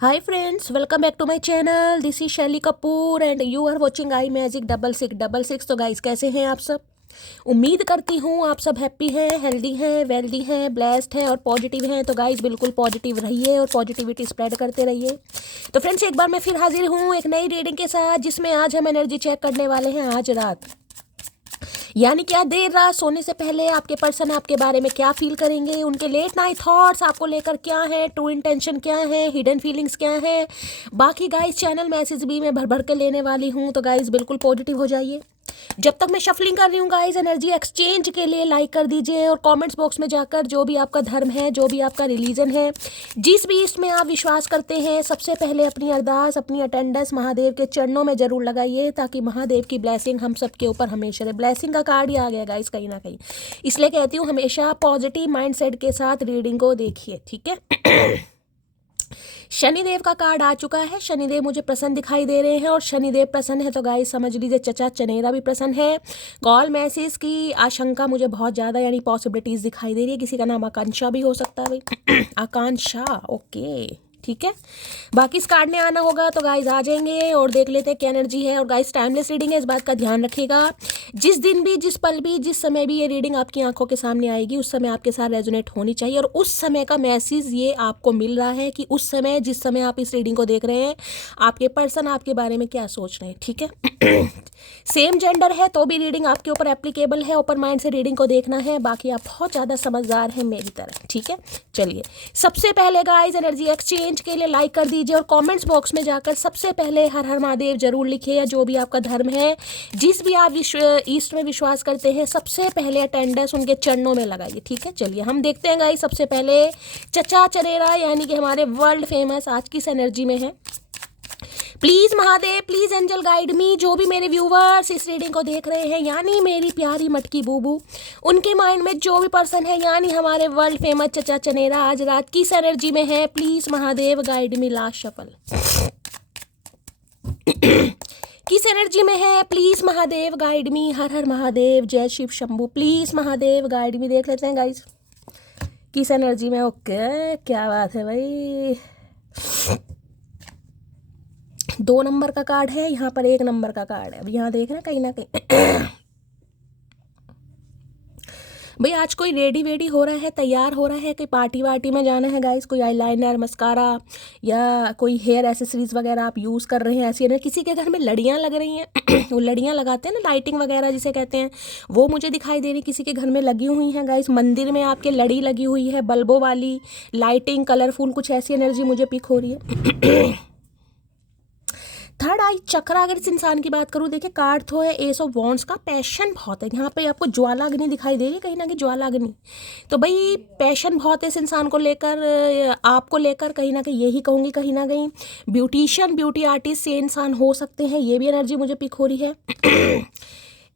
Hi friends, welcome back to my channel. This is Shaily Kapoor and you are watching I magic 6666। तो guys कैसे हैं आप सब? उम्मीद करती हूँ आप सब हैप्पी हैं, हेल्दी हैं, वेल्दी हैं, ब्लेस्ड हैं और पॉजिटिव हैं। तो गाइस बिल्कुल पॉजिटिव रहिए और पॉजिटिविटी स्प्रेड करते रहिए। तो फ्रेंड्स एक बार मैं फिर हाजिर हूँ एक नई रीडिंग के साथ, जिसमें आज हम एनर्जी चेक करने वाले हैं आज रात, यानी क्या देर रात सोने से पहले आपके पर्सन आपके बारे में क्या फील करेंगे, उनके लेट नाइट थॉट्स आपको लेकर क्या है, ट्रू इंटेंशन क्या है, हिडन फीलिंग्स क्या है। बाकी गाइस चैनल मैसेज भी मैं भर भर के लेने वाली हूँ, तो गाइस बिल्कुल पॉजिटिव हो जाइए। जब तक मैं शफलिंग कर रही हूँ गाइस, एनर्जी एक्सचेंज के लिए लाइक कर दीजिए और कमेंट्स बॉक्स में जाकर जो भी आपका धर्म है, जो भी आपका रिलीजन है, जिस भी इसमें आप विश्वास करते हैं, सबसे पहले अपनी अरदास, अपनी अटेंडेंस महादेव के चरणों में जरूर लगाइए, ताकि महादेव की ब्लेसिंग हम सबके ऊपर हमेशा रहे। ब्लेसिंग का कार्ड ही आ गया गाइस कहीं ना कहीं, इसलिए कहती हूँ हमेशा पॉजिटिव माइंडसेट के साथ रीडिंग को देखिए, ठीक है। शनिदेव का कार्ड आ चुका है। शनिदेव मुझे प्रसन्न दिखाई दे रहे हैं और शनिदेव प्रसन्न है तो गाइस समझ लीजिए चचा चनेरा भी प्रसन्न है। कॉल मैसेज की आशंका मुझे बहुत ज़्यादा यानी पॉसिबिलिटीज़ दिखाई दे रही है। किसी का नाम आकांक्षा भी हो सकता है भाई। आकांक्षा, ओके ठीक है। बाकी इस कार्ड में आना होगा तो गाइस आ जाएंगे और देख लेते हैं क्या एनर्जी है। और गाइस टाइमलेस रीडिंग है, इस बात का ध्यान रखिएगा। जिस दिन भी, जिस पल भी, जिस समय भी ये रीडिंग आपकी आंखों के सामने आएगी, उस समय आपके साथ रेजोनेट होनी चाहिए। और उस समय का मैसेज ये आपको मिल रहा है कि उस समय, जिस समय आप इस रीडिंग को देख रहे हैं, आपके पर्सन आपके बारे में क्या सोच रहे हैं, ठीक है। सेम जेंडर है तो भी रीडिंग आपके ऊपर एप्लीकेबल है। ओपन माइंड से रीडिंग को देखना है। बाकी आप बहुत ज़्यादा समझदार हैं मेरी तरह, ठीक है। चलिए सबसे पहले गाइस एनर्जी एक्सचेंज के लिए लाइक कर दीजिए और कमेंट्स बॉक्स में जाकर सबसे पहले हर हर महादेव जरूर लिखिए, या जो भी आपका धर्म है, जिस भी आप ईस्ट में विश्वास करते हैं, सबसे पहले अटेंडेंस उनके चरणों में लगाइए, ठीक है। चलिए हम देखते हैं गाइस सबसे पहले चचा चरेरा यानी कि हमारे वर्ल्ड फेमस आज किस एनर्जी में है। Please Mahadev, please angel guide me. जो भी मेरे व्यूवर्स इस रीडिंग को देख रहे हैं, यानी मेरी प्यारी मटकी बूबू, उनके माइंड में जो भी पर्सन है, यानी हमारे वर्ल्ड फेमस चचा चनेरा, आज रात किस एनर्जी में है, please Mahadev guide me. Last shuffle किस एनर्जी में है, प्लीज महादेव गाइड मी। हर हर महादेव, जय Shiv Shambhu, please Mahadev guide me. देख लेते हैं गाइस किस एनर्जी में। ओके क्या बात है भाई। 2 नंबर का कार्ड है, यहाँ पर 1 नंबर का कार्ड है। अब यहाँ देख रहे हैं कहीं ना कहीं भाई आज कोई रेडी वेडी हो रहा है, तैयार हो रहा है, कोई पार्टी वार्टी में जाना है गाइस। कोई आईलाइनर, मस्कारा या कोई हेयर एसेसरीज वगैरह आप यूज़ कर रहे हैं। ऐसी है ना, किसी के घर में लड़ियाँ लग रही हैं वो लड़ियाँ लगाते हैं ना, लाइटिंग वगैरह जिसे कहते हैं, वो मुझे दिखाई दे रही किसी के घर में लगी हुई हैं गाइस। मंदिर में आपके लड़ी लगी हुई है, बल्बों वाली लाइटिंग, कलरफुल, कुछ ऐसी एनर्जी मुझे पिक हो रही है। थर्ड आई चक्र, अगर इस इंसान की बात करूँ, देखिए कार्ड तो है एस ऑफ वॉन्ड्स का। पैशन बहुत है यहाँ पे, आपको ज्वालाग्नि दिखाई दे रही है कहीं ना कहीं, ज्वालाग्नि। तो भाई पैशन बहुत है इस इंसान को लेकर, आपको लेकर, कहीं ना कहीं यही कहूँगी। कहीं ना कहीं ब्यूटिशियन, ब्यूटी आर्टिस्ट ये इंसान हो सकते हैं, ये भी एनर्जी मुझे पिक हो रही है।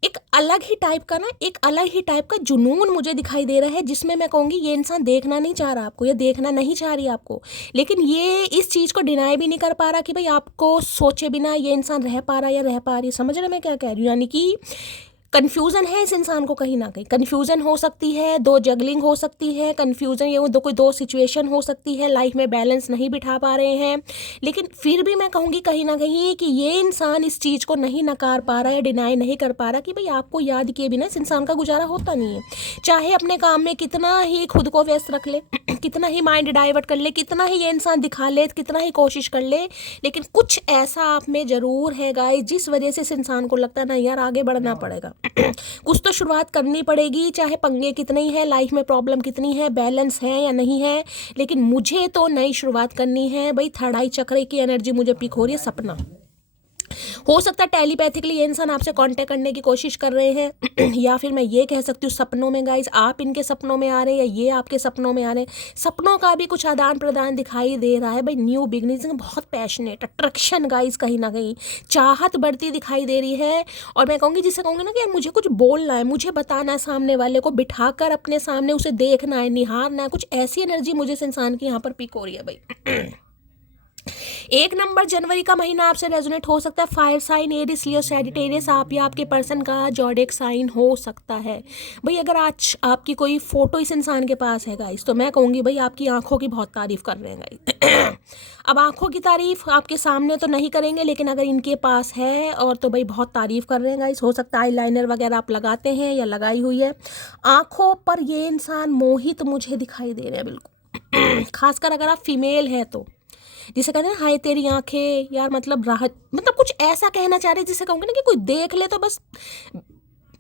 एक अलग ही टाइप का ना, एक अलग ही टाइप का जुनून मुझे दिखाई दे रहा है, जिसमें मैं कहूँगी ये इंसान देखना नहीं चाह रहा आपको, या देखना नहीं चाह रही आपको, लेकिन ये इस चीज़ को डिनाई भी नहीं कर पा रहा कि भाई आपको सोचे बिना ये इंसान रह पा रहा है या रह पा रही है। समझ रहे मैं क्या कह रही हूँ? यानी कि कन्फ्यूज़न है इस इंसान को, कहीं ना कहीं कन्फ्यूज़न हो सकती है, 2 जगलिंग हो सकती है, कन्फ्यूज़न ये कोई 2 सिचुएशन हो सकती है, लाइफ में बैलेंस नहीं बिठा पा रहे हैं। लेकिन फिर भी मैं कहूँगी कहीं ना कहीं कि ये इंसान इस चीज़ को नहीं नकार पा रहा है, डिनाई नहीं कर पा रहा कि भाई आपको याद किए बिना इस इंसान का गुजारा होता नहीं है। चाहे अपने काम में कितना ही खुद को व्यस्त रख ले, कितना ही माइंड डाइवर्ट कर ले, कितना ही ये इंसान दिखा ले, कितना ही कोशिश कर ले, लेकिन कुछ ऐसा आप में ज़रूर है गाइस जिस वजह से इस इंसान को लगता है ना यार आगे बढ़ना पड़ेगा। कुछ तो शुरुआत करनी पड़ेगी, चाहे पंगे कितने ही है, लाइफ में प्रॉब्लम कितनी है, बैलेंस है या नहीं है, लेकिन मुझे तो नई शुरुआत करनी है भाई। थर्ड आई चक्र की एनर्जी मुझे पिक हो रही है। सपना हो सकता है टेलीपैथिकली ये इंसान आपसे कांटेक्ट करने की कोशिश कर रहे हैं या फिर मैं ये कह सकती हूँ सपनों में गाइस, आप इनके सपनों में आ रहे हैं या ये आपके सपनों में आ रहे हैं। सपनों का भी कुछ आदान प्रदान दिखाई दे रहा है भाई। न्यू बिगनिंग, बहुत पैशनेट अट्रैक्शन गाइस, कहीं ना कहीं चाहत बढ़ती दिखाई दे रही है। और मैं कहूँगी, जिसे कहूँगी ना कि यार मुझे कुछ बोलना है, मुझे बताना है, सामने वाले को बिठाकर अपने सामने उसे देखना है, निहारना है, कुछ ऐसी एनर्जी मुझे इस इंसान की यहाँ पर पिक हो रही है भाई। 1 नंबर जनवरी का महीना आपसे रेजोनेट हो सकता है। फायर साइन, एरिस, लियो, सैजिटेरियस आप या आपके पर्सन का जोडिएक साइन हो सकता है भाई। अगर आज आपकी कोई फोटो इस इंसान के पास है गाइस, तो मैं कहूँगी भाई आपकी आंखों की बहुत तारीफ कर रहे हैं गाइस। अब आंखों की तारीफ आपके सामने तो नहीं करेंगे, लेकिन अगर इनके पास है और तो भाई बहुत तारीफ कर रहे हैं गाइस। हो सकता है आईलाइनर वगैरह आप लगाते हैं या लगाई हुई है। आंखों पर ये इंसान मोहित मुझे दिखाई दे रहे हैं बिल्कुल। खासकर अगर आप फीमेल हैं तो, जिसे कहते हैं हाय तेरी आंखें यार, मतलब राहत, मतलब कुछ ऐसा कहना चाह रहे हैं जिसे कहूँगी ना कि कोई देख ले तो बस,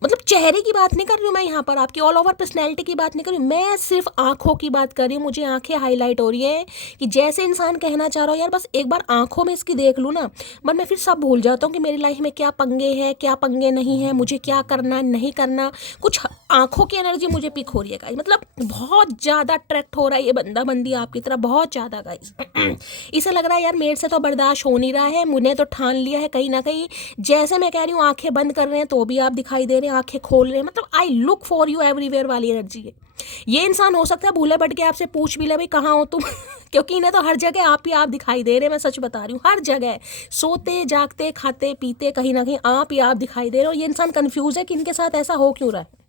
मतलब चेहरे की बात नहीं कर रही हूँ मैं यहाँ पर, आपकी ऑल ओवर पर्सनैलिटी की बात नहीं कर रही हूँ मैं, सिर्फ आंखों की बात कर रही हूँ। मुझे आंखें हाईलाइट हो रही हैं कि जैसे इंसान कहना चाह रहा हो यार बस एक बार आंखों में इसकी देख लूँ ना, बट मैं फिर सब भूल जाता हूँ कि मेरी लाइफ में क्या पंगे हैं, क्या पंगे नहीं है, मुझे क्या करना नहीं करना। कुछ आंखों की एनर्जी मुझे पिक हो रही है गाइस, मतलब बहुत ज़्यादा अट्रैक्ट हो रहा है ये बंदा बंदी आपकी तरफ, बहुत ज़्यादा गाइस। इसे लग रहा है यार मेरे से तो बर्दाश्त हो नहीं रहा है, मुझे तो ठान लिया है कहीं ना कहीं। जैसे मैं कह रही हूँ आंखें बंद कर रहे हैं तो भी आप दिखाई दे रहे हैं, आंखें खोल रहे हैं, मतलब I look for you everywhere वाली एनर्जी है। ये इंसान हो सकता है भूले भट के आपसे पूछ भी ले भाई कहाँ हो तुम। क्योंकि इन्हें तो हर जगह आप ही आप दिखाई दे रहे हैं, मैं सच बता रही हूँ, हर जगह सोते जागते खाते पीते कहीं ना कहीं आप ही आप दिखाई दे रहे हो। ये इंसान कंफ्यूज है कि इनके साथ ऐसा हो क्यों रहा है,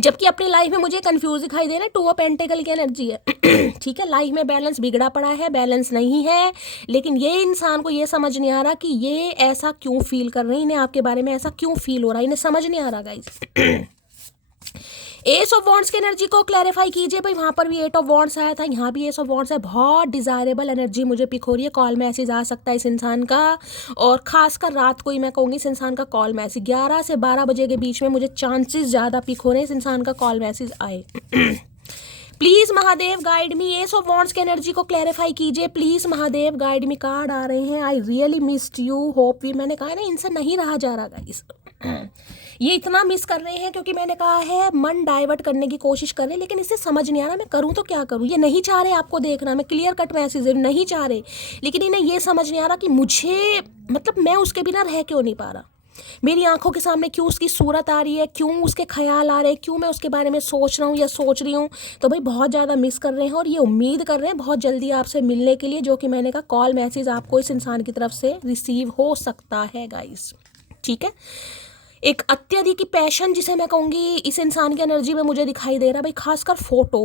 जबकि अपनी लाइफ में मुझे कंफ्यूज दिखाई दे रहा है। टू ऑफ पेंटिकल की एनर्जी है। ठीक है, लाइफ में बैलेंस बिगड़ा पड़ा है, बैलेंस नहीं है, लेकिन ये इंसान को ये समझ नहीं आ रहा कि ये ऐसा क्यों फील कर रहे हैं, इन्हें आपके बारे में ऐसा क्यों फील हो रहा है, इन्हें समझ नहीं आ रहा गाइस। एस ऑफ वॉन्ड्स की एनर्जी को क्लैरिफाई कीजिए भाई। वहाँ पर भी एट ऑफ वॉन्ड्स आया था, यहाँ भी एस ऑफ वॉन्ड्स है। बहुत डिजायरेबल एनर्जी मुझे पिक हो रही है, कॉल मैसेज आ सकता है इस इंसान का, और खासकर रात को ही मैं कहूँगी इस इंसान का कॉल मैसेज 11 से 12 बजे के बीच में मुझे चांसेस ज़्यादा पिक हो रहे हैं इस इंसान का कॉल मैसेज आए। Please Mahadev guide me, ace of wands की एनर्जी को क्लैरिफाई कीजिए please Mahadev guide me. Card आ रहे हैं, I really missed you, hope we, मैंने कहा ना इनसे नहीं रहा जा रहा गाइस। ये इतना मिस कर रहे हैं क्योंकि मैंने कहा है मन डाइवर्ट करने की कोशिश कर रहे हैं, लेकिन इससे समझ नहीं आ रहा मैं करूं तो क्या करूं। ये नहीं चाह रहे आपको देखना, मैं क्लियर कट मैसेज नहीं चाह रहे, लेकिन इन्हें ये समझ नहीं आ रहा कि मुझे, मतलब मैं उसके बिना रह क्यों नहीं पा रहा, मेरी आंखों के सामने क्यों उसकी सूरत आ रही है, क्यों उसके ख्याल आ रहे हैं, क्यों मैं उसके बारे में सोच रहा हूँ या सोच रही हूँ। तो भाई बहुत ज़्यादा मिस कर रहे हैं और ये उम्मीद कर रहे हैं बहुत जल्दी आपसे मिलने के लिए, जो कि मैंने कहा कॉल मैसेज आपको इस इंसान की तरफ से रिसीव हो सकता है गाइस। ठीक है, एक अत्यधिक पैशन जिसे मैं कहूँगी इस इंसान की एनर्जी में मुझे दिखाई दे रहा है भाई। खासकर फोटो,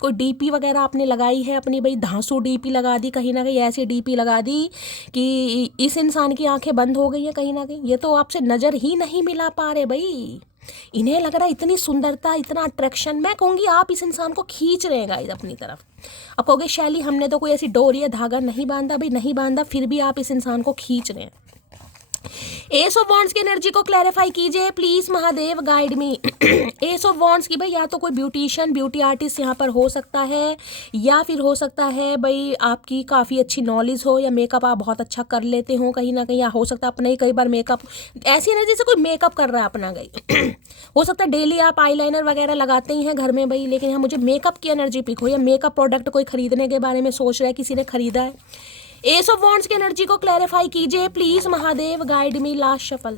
कोई डीपी वगैरह आपने लगाई है अपनी, भाई धांसू डीपी लगा दी, कहीं ना कहीं ऐसी डीपी लगा दी कि इस इंसान की आंखें बंद हो गई है कहीं ना कहीं। ये तो आपसे नज़र ही नहीं मिला पा रहे भाई, इन्हें लग रहा है इतनी सुंदरता, इतना अट्रैक्शन, मैं कहूँगी आप इस इंसान को खींच रहे हैं गाइस अपनी तरफ। अब कहोगे शैली हमने तो कोई ऐसी डोरी या धागा नहीं बांधा, भाई नहीं बांधा, फिर भी आप इस इंसान को खींच रहे हैं। एस ऑफ वॉन्ड्स की एनर्जी को क्लैरिफाई कीजिए please Mahadev guide me. Ace of wands की भाई या तो कोई ब्यूटिशियन ब्यूटी आर्टिस्ट यहाँ पर हो सकता है, या फिर हो सकता है भाई आपकी काफ़ी अच्छी नॉलेज हो या मेकअप आप बहुत अच्छा कर लेते हो कहीं ना कहीं, या हो सकता है अपना ही कई बार मेकअप, ऐसी एनर्जी से कोई मेकअप कर रहा है अपना गई। हो सकता है डेली आप आईलाइनर वगैरह लगाते ही हैं घर में भाई, लेकिन यहाँ मुझे मेकअप की एनर्जी पिक हो, या मेकअप प्रोडक्ट कोई खरीदने के बारे में सोच रहा है, किसी ने खरीदा है। एस ऑफ वॉन्ड्स की एनर्जी को क्लैरिफाई कीजिए please Mahadev guide me. Last shuffle,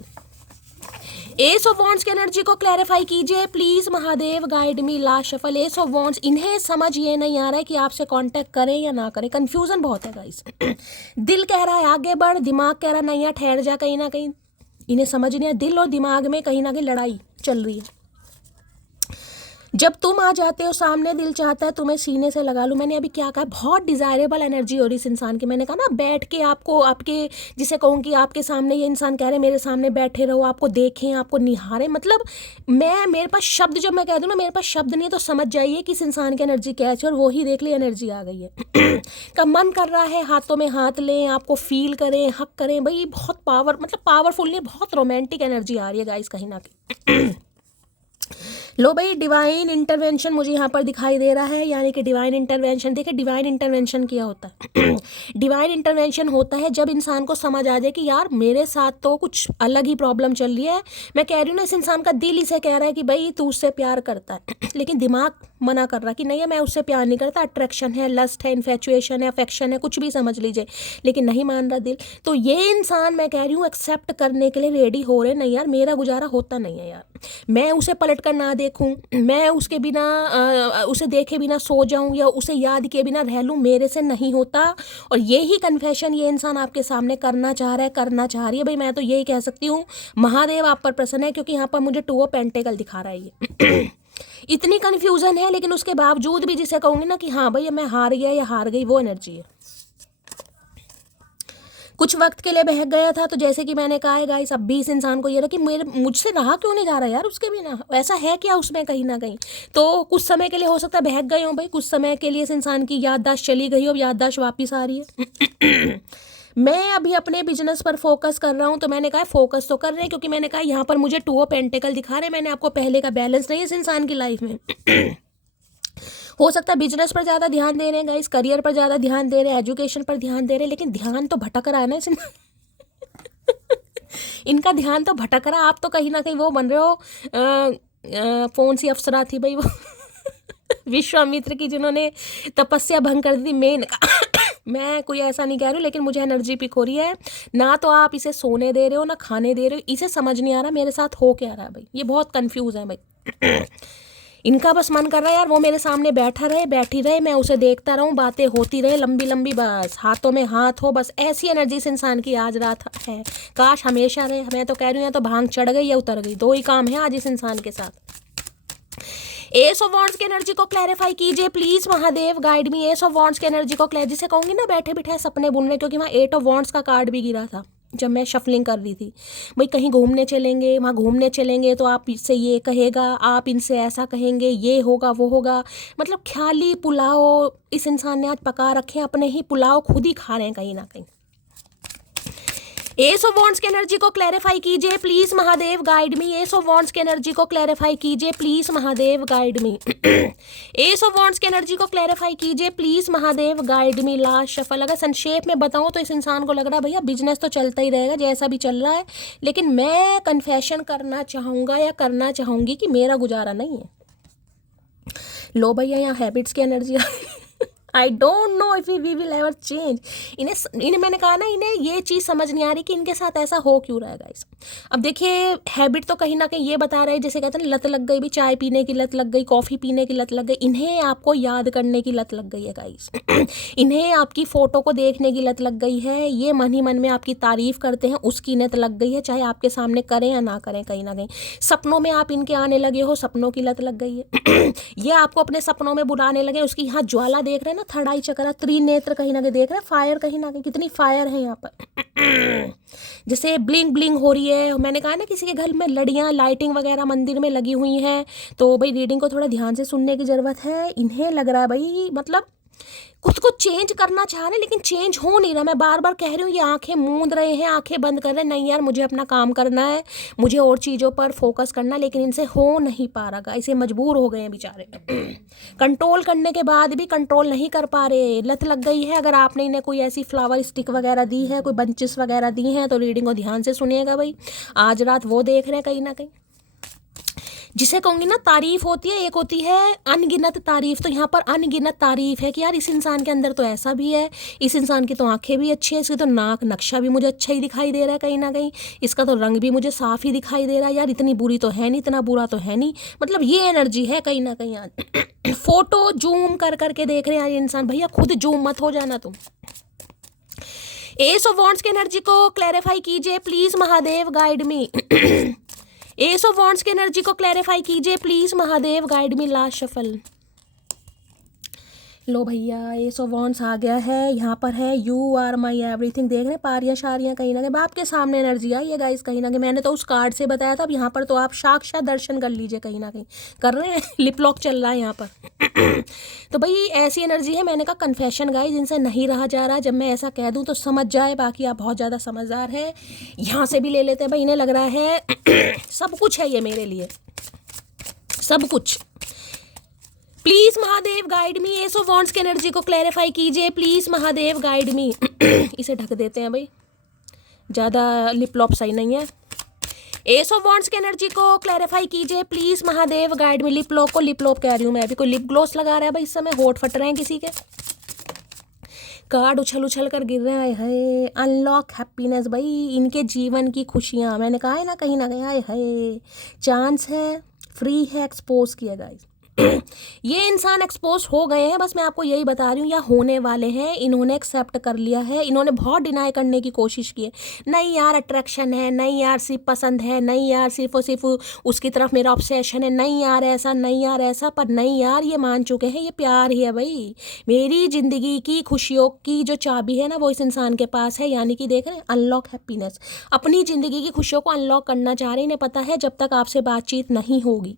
S of wands की एनर्जी को क्लैरिफाई कीजिए please Mahadev guide me. Last shuffle, S of wands, इन्हें समझ ये नहीं आ रहा है कि आपसे कांटेक्ट करें या ना करें, कंफ्यूजन बहुत है गाइस। दिल कह रहा है आगे बढ़, दिमाग कह रहा है नहीं यार ठहर जा, कहीं ना कहीं इन्हें समझ नहीं है, दिल और दिमाग में कहीं ना कहीं लड़ाई चल रही है। जब तुम आ जाते हो सामने दिल चाहता है तुम्हें सीने से लगा लूँ। मैंने अभी क्या कहा, बहुत डिज़ायरेबल एनर्जी हो रही इस इंसान की। मैंने कहा ना बैठ के आपको, आपके जिसे कहूँ कि आपके सामने ये इंसान कह रहे मेरे सामने बैठे रहो, आपको देखें, आपको निहारें, मतलब मैं, मेरे पास शब्द, जब मैं कह दूँ ना मेरे पास शब्द नहीं, तो समझ जाइए कि इस इंसान की एनर्जी क्या है। और वही देख ली एनर्जी आ गई है। का मन कर रहा है हाथों में हाथ लें, आपको फील करें, हक करें भाई, बहुत पावर, मतलब पावरफुल नहीं, बहुत रोमांटिक एनर्जी आ रही है गाइस कहीं ना कहीं। लो भाई, डिवाइन इंटरवेंशन मुझे यहाँ पर दिखाई दे रहा है, यानी कि डिवाइन इंटरवेंशन, देखिए डिवाइन इंटरवेंशन क्या होता है। डिवाइन इंटरवेंशन होता है जब इंसान को समझ आ जाए कि यार मेरे साथ तो कुछ अलग ही प्रॉब्लम चल रही है। मैं कह रही हूँ ना, इस इंसान का दिल इसे कह रहा है कि भाई तू उससे प्यार करता है, लेकिन दिमाग मना कर रहा कि नहीं है मैं उससे प्यार नहीं करता, अट्रैक्शन है, लस्ट है, इन्फेचुएशन है, अफेक्शन है, कुछ भी समझ लीजिए, लेकिन नहीं मान रहा दिल। तो ये इंसान, मैं कह रही हूँ, एक्सेप्ट करने के लिए रेडी हो रहे, नहीं यार मेरा गुजारा होता नहीं है यार, मैं उसे पलट कर ना देखूं, मैं उसके बिना उसे देखे बिना सो जाऊं, या उसे याद किए बिना रह लूं, मेरे से नहीं होता। और यही कन्फेशन ये इंसान आपके सामने करना चाह रहा है, करना चाह रही है भाई। मैं तो यही कह सकती हूँ महादेव आप पर प्रसन्न है, क्योंकि यहाँ पर मुझे टू ऑफ पेंटेकल दिखा रहा है ये। इतनी कन्फ्यूजन है, लेकिन उसके बावजूद भी जिसे कहूँगी ना कि हाँ भाई मैं हार गया या हार गई, वो एनर्जी है। कुछ वक्त के लिए बहक गया था, तो जैसे कि मैंने कहा है गाइस, अब भी इस इंसान को ये रहा कि मुझसे रहा क्यों नहीं जा रहा यार उसके बिना, ऐसा है क्या उसमें कहीं ना कहीं। तो कुछ समय के लिए हो सकता है बहक गए हो भाई, कुछ समय के लिए इस इंसान की याददाश्त चली गई हो, अब याददाश्त वापस आ रही है। मैं अभी अपने बिजनेस पर फोकस कर रहा हूँ, तो मैंने कहा फोकस तो कर रहे हैं, क्योंकि मैंने कहा यहाँ पर मुझे 2 ऑफ पेंटिकल दिखा रहे हैं, मैंने आपको पहले का बैलेंस नहीं है इस इंसान की लाइफ में। हो सकता है बिजनेस पर ज़्यादा ध्यान दे रहे हैं गाइस, करियर पर ज़्यादा ध्यान दे रहे हैं, एजुकेशन पर ध्यान दे रहे हैं, लेकिन ध्यान तो भटक रहा है ना इनका ध्यान तो भटक रहा। आप तो कहीं ना कहीं वो बन रहे हो, कौन सी अप्सरा थी भाई वो विश्वामित्र की, जिन्होंने तपस्या भंग कर दी थी मेन मैं कोई ऐसा नहीं कह रही हूँ, लेकिन मुझे एनर्जी पिक हो रही है ना, तो आप इसे सोने दे रहे हो ना खाने दे रहे हो, इसे समझ नहीं आ रहा मेरे साथ हो क्या रहा है भाई, ये बहुत कंफ्यूज है भाई। इनका बस मन कर रहा है यार वो मेरे सामने बैठा रहे, बैठी रहे, मैं उसे देखता रहूं, बातें होती रहे लंबी लंबी, बस हाथों में हाथ हो, बस ऐसी एनर्जी इस इंसान की आज रात है। काश हमेशा रहे। मैं तो कह रही हूँ या तो भांग चढ़ गई या उतर गई, 2 ही काम है आज इस इंसान के साथ। एस ऑफ वॉन्ड्स की एनर्जी को क्लैरिफाई कीजिए please Mahadev, guide me. Ace of wands की एनर्जी को जिसे कहूंगी ना बैठे बिठाए सपने बुनने, क्योंकि वहाँ 8 ऑफ वॉन्ड्स का कार्ड भी गिरा था जब मैं शफलिंग कर रही थी। भाई कहीं घूमने चलेंगे, वहाँ घूमने चलेंगे तो आप इससे ये कहेगा, आप इनसे ऐसा कहेंगे, ये होगा वो होगा, मतलब ख्याली पुलाव इस इंसान ने आज पका रखे हैं, अपने ही पुलाव खुद ही खा रहे हैं कहीं ना कहीं। एस ऑफ वॉन्ड्स की एनर्जी को क्लैरिफाई कीजिए please Mahadev, guide me. Ace of wands की एनर्जी को क्लैरिफाई कीजिए please Mahadev, guide me. Ace of wands की एनर्जी को क्लैरिफाई कीजिए please Mahadev, guide me. Last shuffle. अगर संक्षेप में बताऊं तो इस इंसान को लग रहा है भैया बिजनेस तो चलता ही रहेगा जैसा भी चल रहा है, लेकिन मैं कन्फेशन करना चाहूँगा या करना चाहूँगी कि मेरा गुजारा नहीं है। लो भैया यहाँ हैबिट्स की energy I don't know if we will ever change. इन्हें मैंने कहा ना, इन्हें ये चीज़ समझ नहीं आ रही कि इनके साथ ऐसा हो क्यों रहा है गाइस। अब देखिए हैबिट तो कहीं ना कहीं ये बता रहे हैं, जैसे कहते हैं लत लग गई भी, चाय पीने की लत लग गई, कॉफ़ी पीने की लत लग गई, इन्हें आपको याद करने की लत लग गई है गाइस। इन्हें आपकी फ़ोटो को देखने की लत लग गई है, ये मन ही मन में आपकी तारीफ़ करते हैं उसकी लत लग गई है, चाहे आपके सामने करें या ना करें। कहीं ना कहीं सपनों में आप इनके आने लगे हो, सपनों की लत लग गई है। ये आपको अपने सपनों में बुलाने लगे, उसकी यहाँ ज्वाला देख रहे हैं ना, थर्ड आई चक्रा, त्रिनेत्र कहीं ना कहीं देख रहे हैं, फायर कहीं ना कहीं, कितनी फायर है यहाँ पर जैसे ब्लिंग ब्लिंग हो रही है। मैंने कहा ना किसी के घर में लड़ियाँ लाइटिंग वगैरह मंदिर में लगी हुई हैं, तो भाई रीडिंग को थोड़ा ध्यान से सुनने की ज़रूरत है। इन्हें लग रहा है भाई मतलब खुद को चेंज करना चाह रहे हैं, लेकिन चेंज हो नहीं रहा। मैं बार बार कह रही हूँ, ये आंखें मूंद रहे हैं, आंखें बंद कर रहे हैं, नहीं यार मुझे अपना काम करना है, मुझे और चीज़ों पर फोकस करना, लेकिन इनसे हो नहीं पा रहा। इसे मजबूर हो गए हैं बेचारे कंट्रोल करने के बाद भी कंट्रोल नहीं कर पा रहे, लत लग गई है। अगर आपने इन्हें कोई ऐसी फ्लावर स्टिक वगैरह दी है, कोई बंचेस वगैरह दी हैं, तो रीडिंग को ध्यान से सुनिएगा भाई। आज रात वो देख रहे हैं कहीं ना कहीं, जिसे कहूँगी ना तारीफ होती है, एक होती है अनगिनत तारीफ, तो यहाँ पर अनगिनत तारीफ है कि यार इस इंसान के अंदर तो ऐसा भी है, इस इंसान की तो आंखें भी अच्छी है, इसकी तो नाक नक्शा भी मुझे अच्छा ही दिखाई दे रहा है कहीं ना कहीं, इसका तो रंग भी मुझे साफ ही दिखाई दे रहा है, यार इतनी बुरी तो है नहीं, इतना बुरा तो है नहीं, मतलब ये एनर्जी है कहीं ना कहीं आज। फोटो जूम कर करके देख रहे हैं यार इंसान, भैया खुद जूम मत हो जाना तुम। एस ऑफ वॉन्ड्स की एनर्जी को क्लैरिफाई कीजिए please Mahadev, guide me. Ace of wands की एनर्जी को क्लैरिफाई कीजिए please Mahadev, guide me. Last shuffle. लो भैया एस ऑफ वॉन्ड्स आ गया है, यहाँ पर है यू आर माई एवरीथिंग, देख रहे हैं पारियाँ शारियाँ कहीं ना कहीं आपके सामने एनर्जी आई है गाइस कहीं ना कहीं। मैंने तो उस कार्ड से बताया था, अब यहाँ पर तो आप साक्षात दर्शन कर लीजिए, कहीं ना कहीं कर रहे हैं, लिप लॉक चल रहा है यहाँ पर। तो भाई ऐसी एनर्जी है। मैंने कहा कन्फेशन गाइस, इनसे नहीं रहा जा रहा, जब मैं ऐसा कह दूँ तो समझ जाए, बाकी आप बहुत ज़्यादा समझदार हैं। यहाँ से भी ले लेते हैं भाई, इन्हें लग रहा है सब कुछ है ये मेरे लिए, सब कुछ। Please Mahadev guide me. Ace of wands की एनर्जी को क्लैरिफाई कीजिए प्लीज महादेव, गाइड मी। इसे ढक देते हैं भाई, ज़्यादा लिप लॉप सही नहीं है। एस ऑफ वॉन्ड्स की एनर्जी को क्लैरिफाई कीजिए please Mahadev, guide me. Lip lop को लिप लॉप कह रही हूँ मैं, अभी कोई लिप ग्लॉस लगा रहा है भाई इस समय, होठ फट रहे हैं किसी के, कार्ड उछल उछल कर गिर रहे हैं। हाय अनलॉक हैप्पीनेस भाई, इनके जीवन की खुशियाँ, मैंने कहा है ना कहीं ना कहीं, आए हाय चांस है, फ्री है, एक्सपोज किया गाइस। ये इंसान एक्सपोज हो गए हैं, बस मैं आपको यही बता रही हूँ, या होने वाले हैं। इन्होंने एक्सेप्ट कर लिया है, इन्होंने बहुत डिनाई करने की कोशिश की है, नहीं यार अट्रैक्शन है, नहीं यार सिर्फ पसंद है, नहीं यार सिर्फ और सिर्फ उसकी तरफ मेरा ऑब्सेशन है, नहीं यार ऐसा, नहीं यार ऐसा, पर नहीं यार ये मान चुके हैं, ये प्यार ही है भाई। मेरी ज़िंदगी की खुशियों की जो चाबी है ना वो इस इंसान के पास है, यानी कि देख रहे हैं, अनलॉक हैप्पीनेस। अपनी ज़िंदगी की खुशियों को अनलॉक करना चाह रहे हैं, इन्हें पता है जब तक आपसे बातचीत नहीं होगी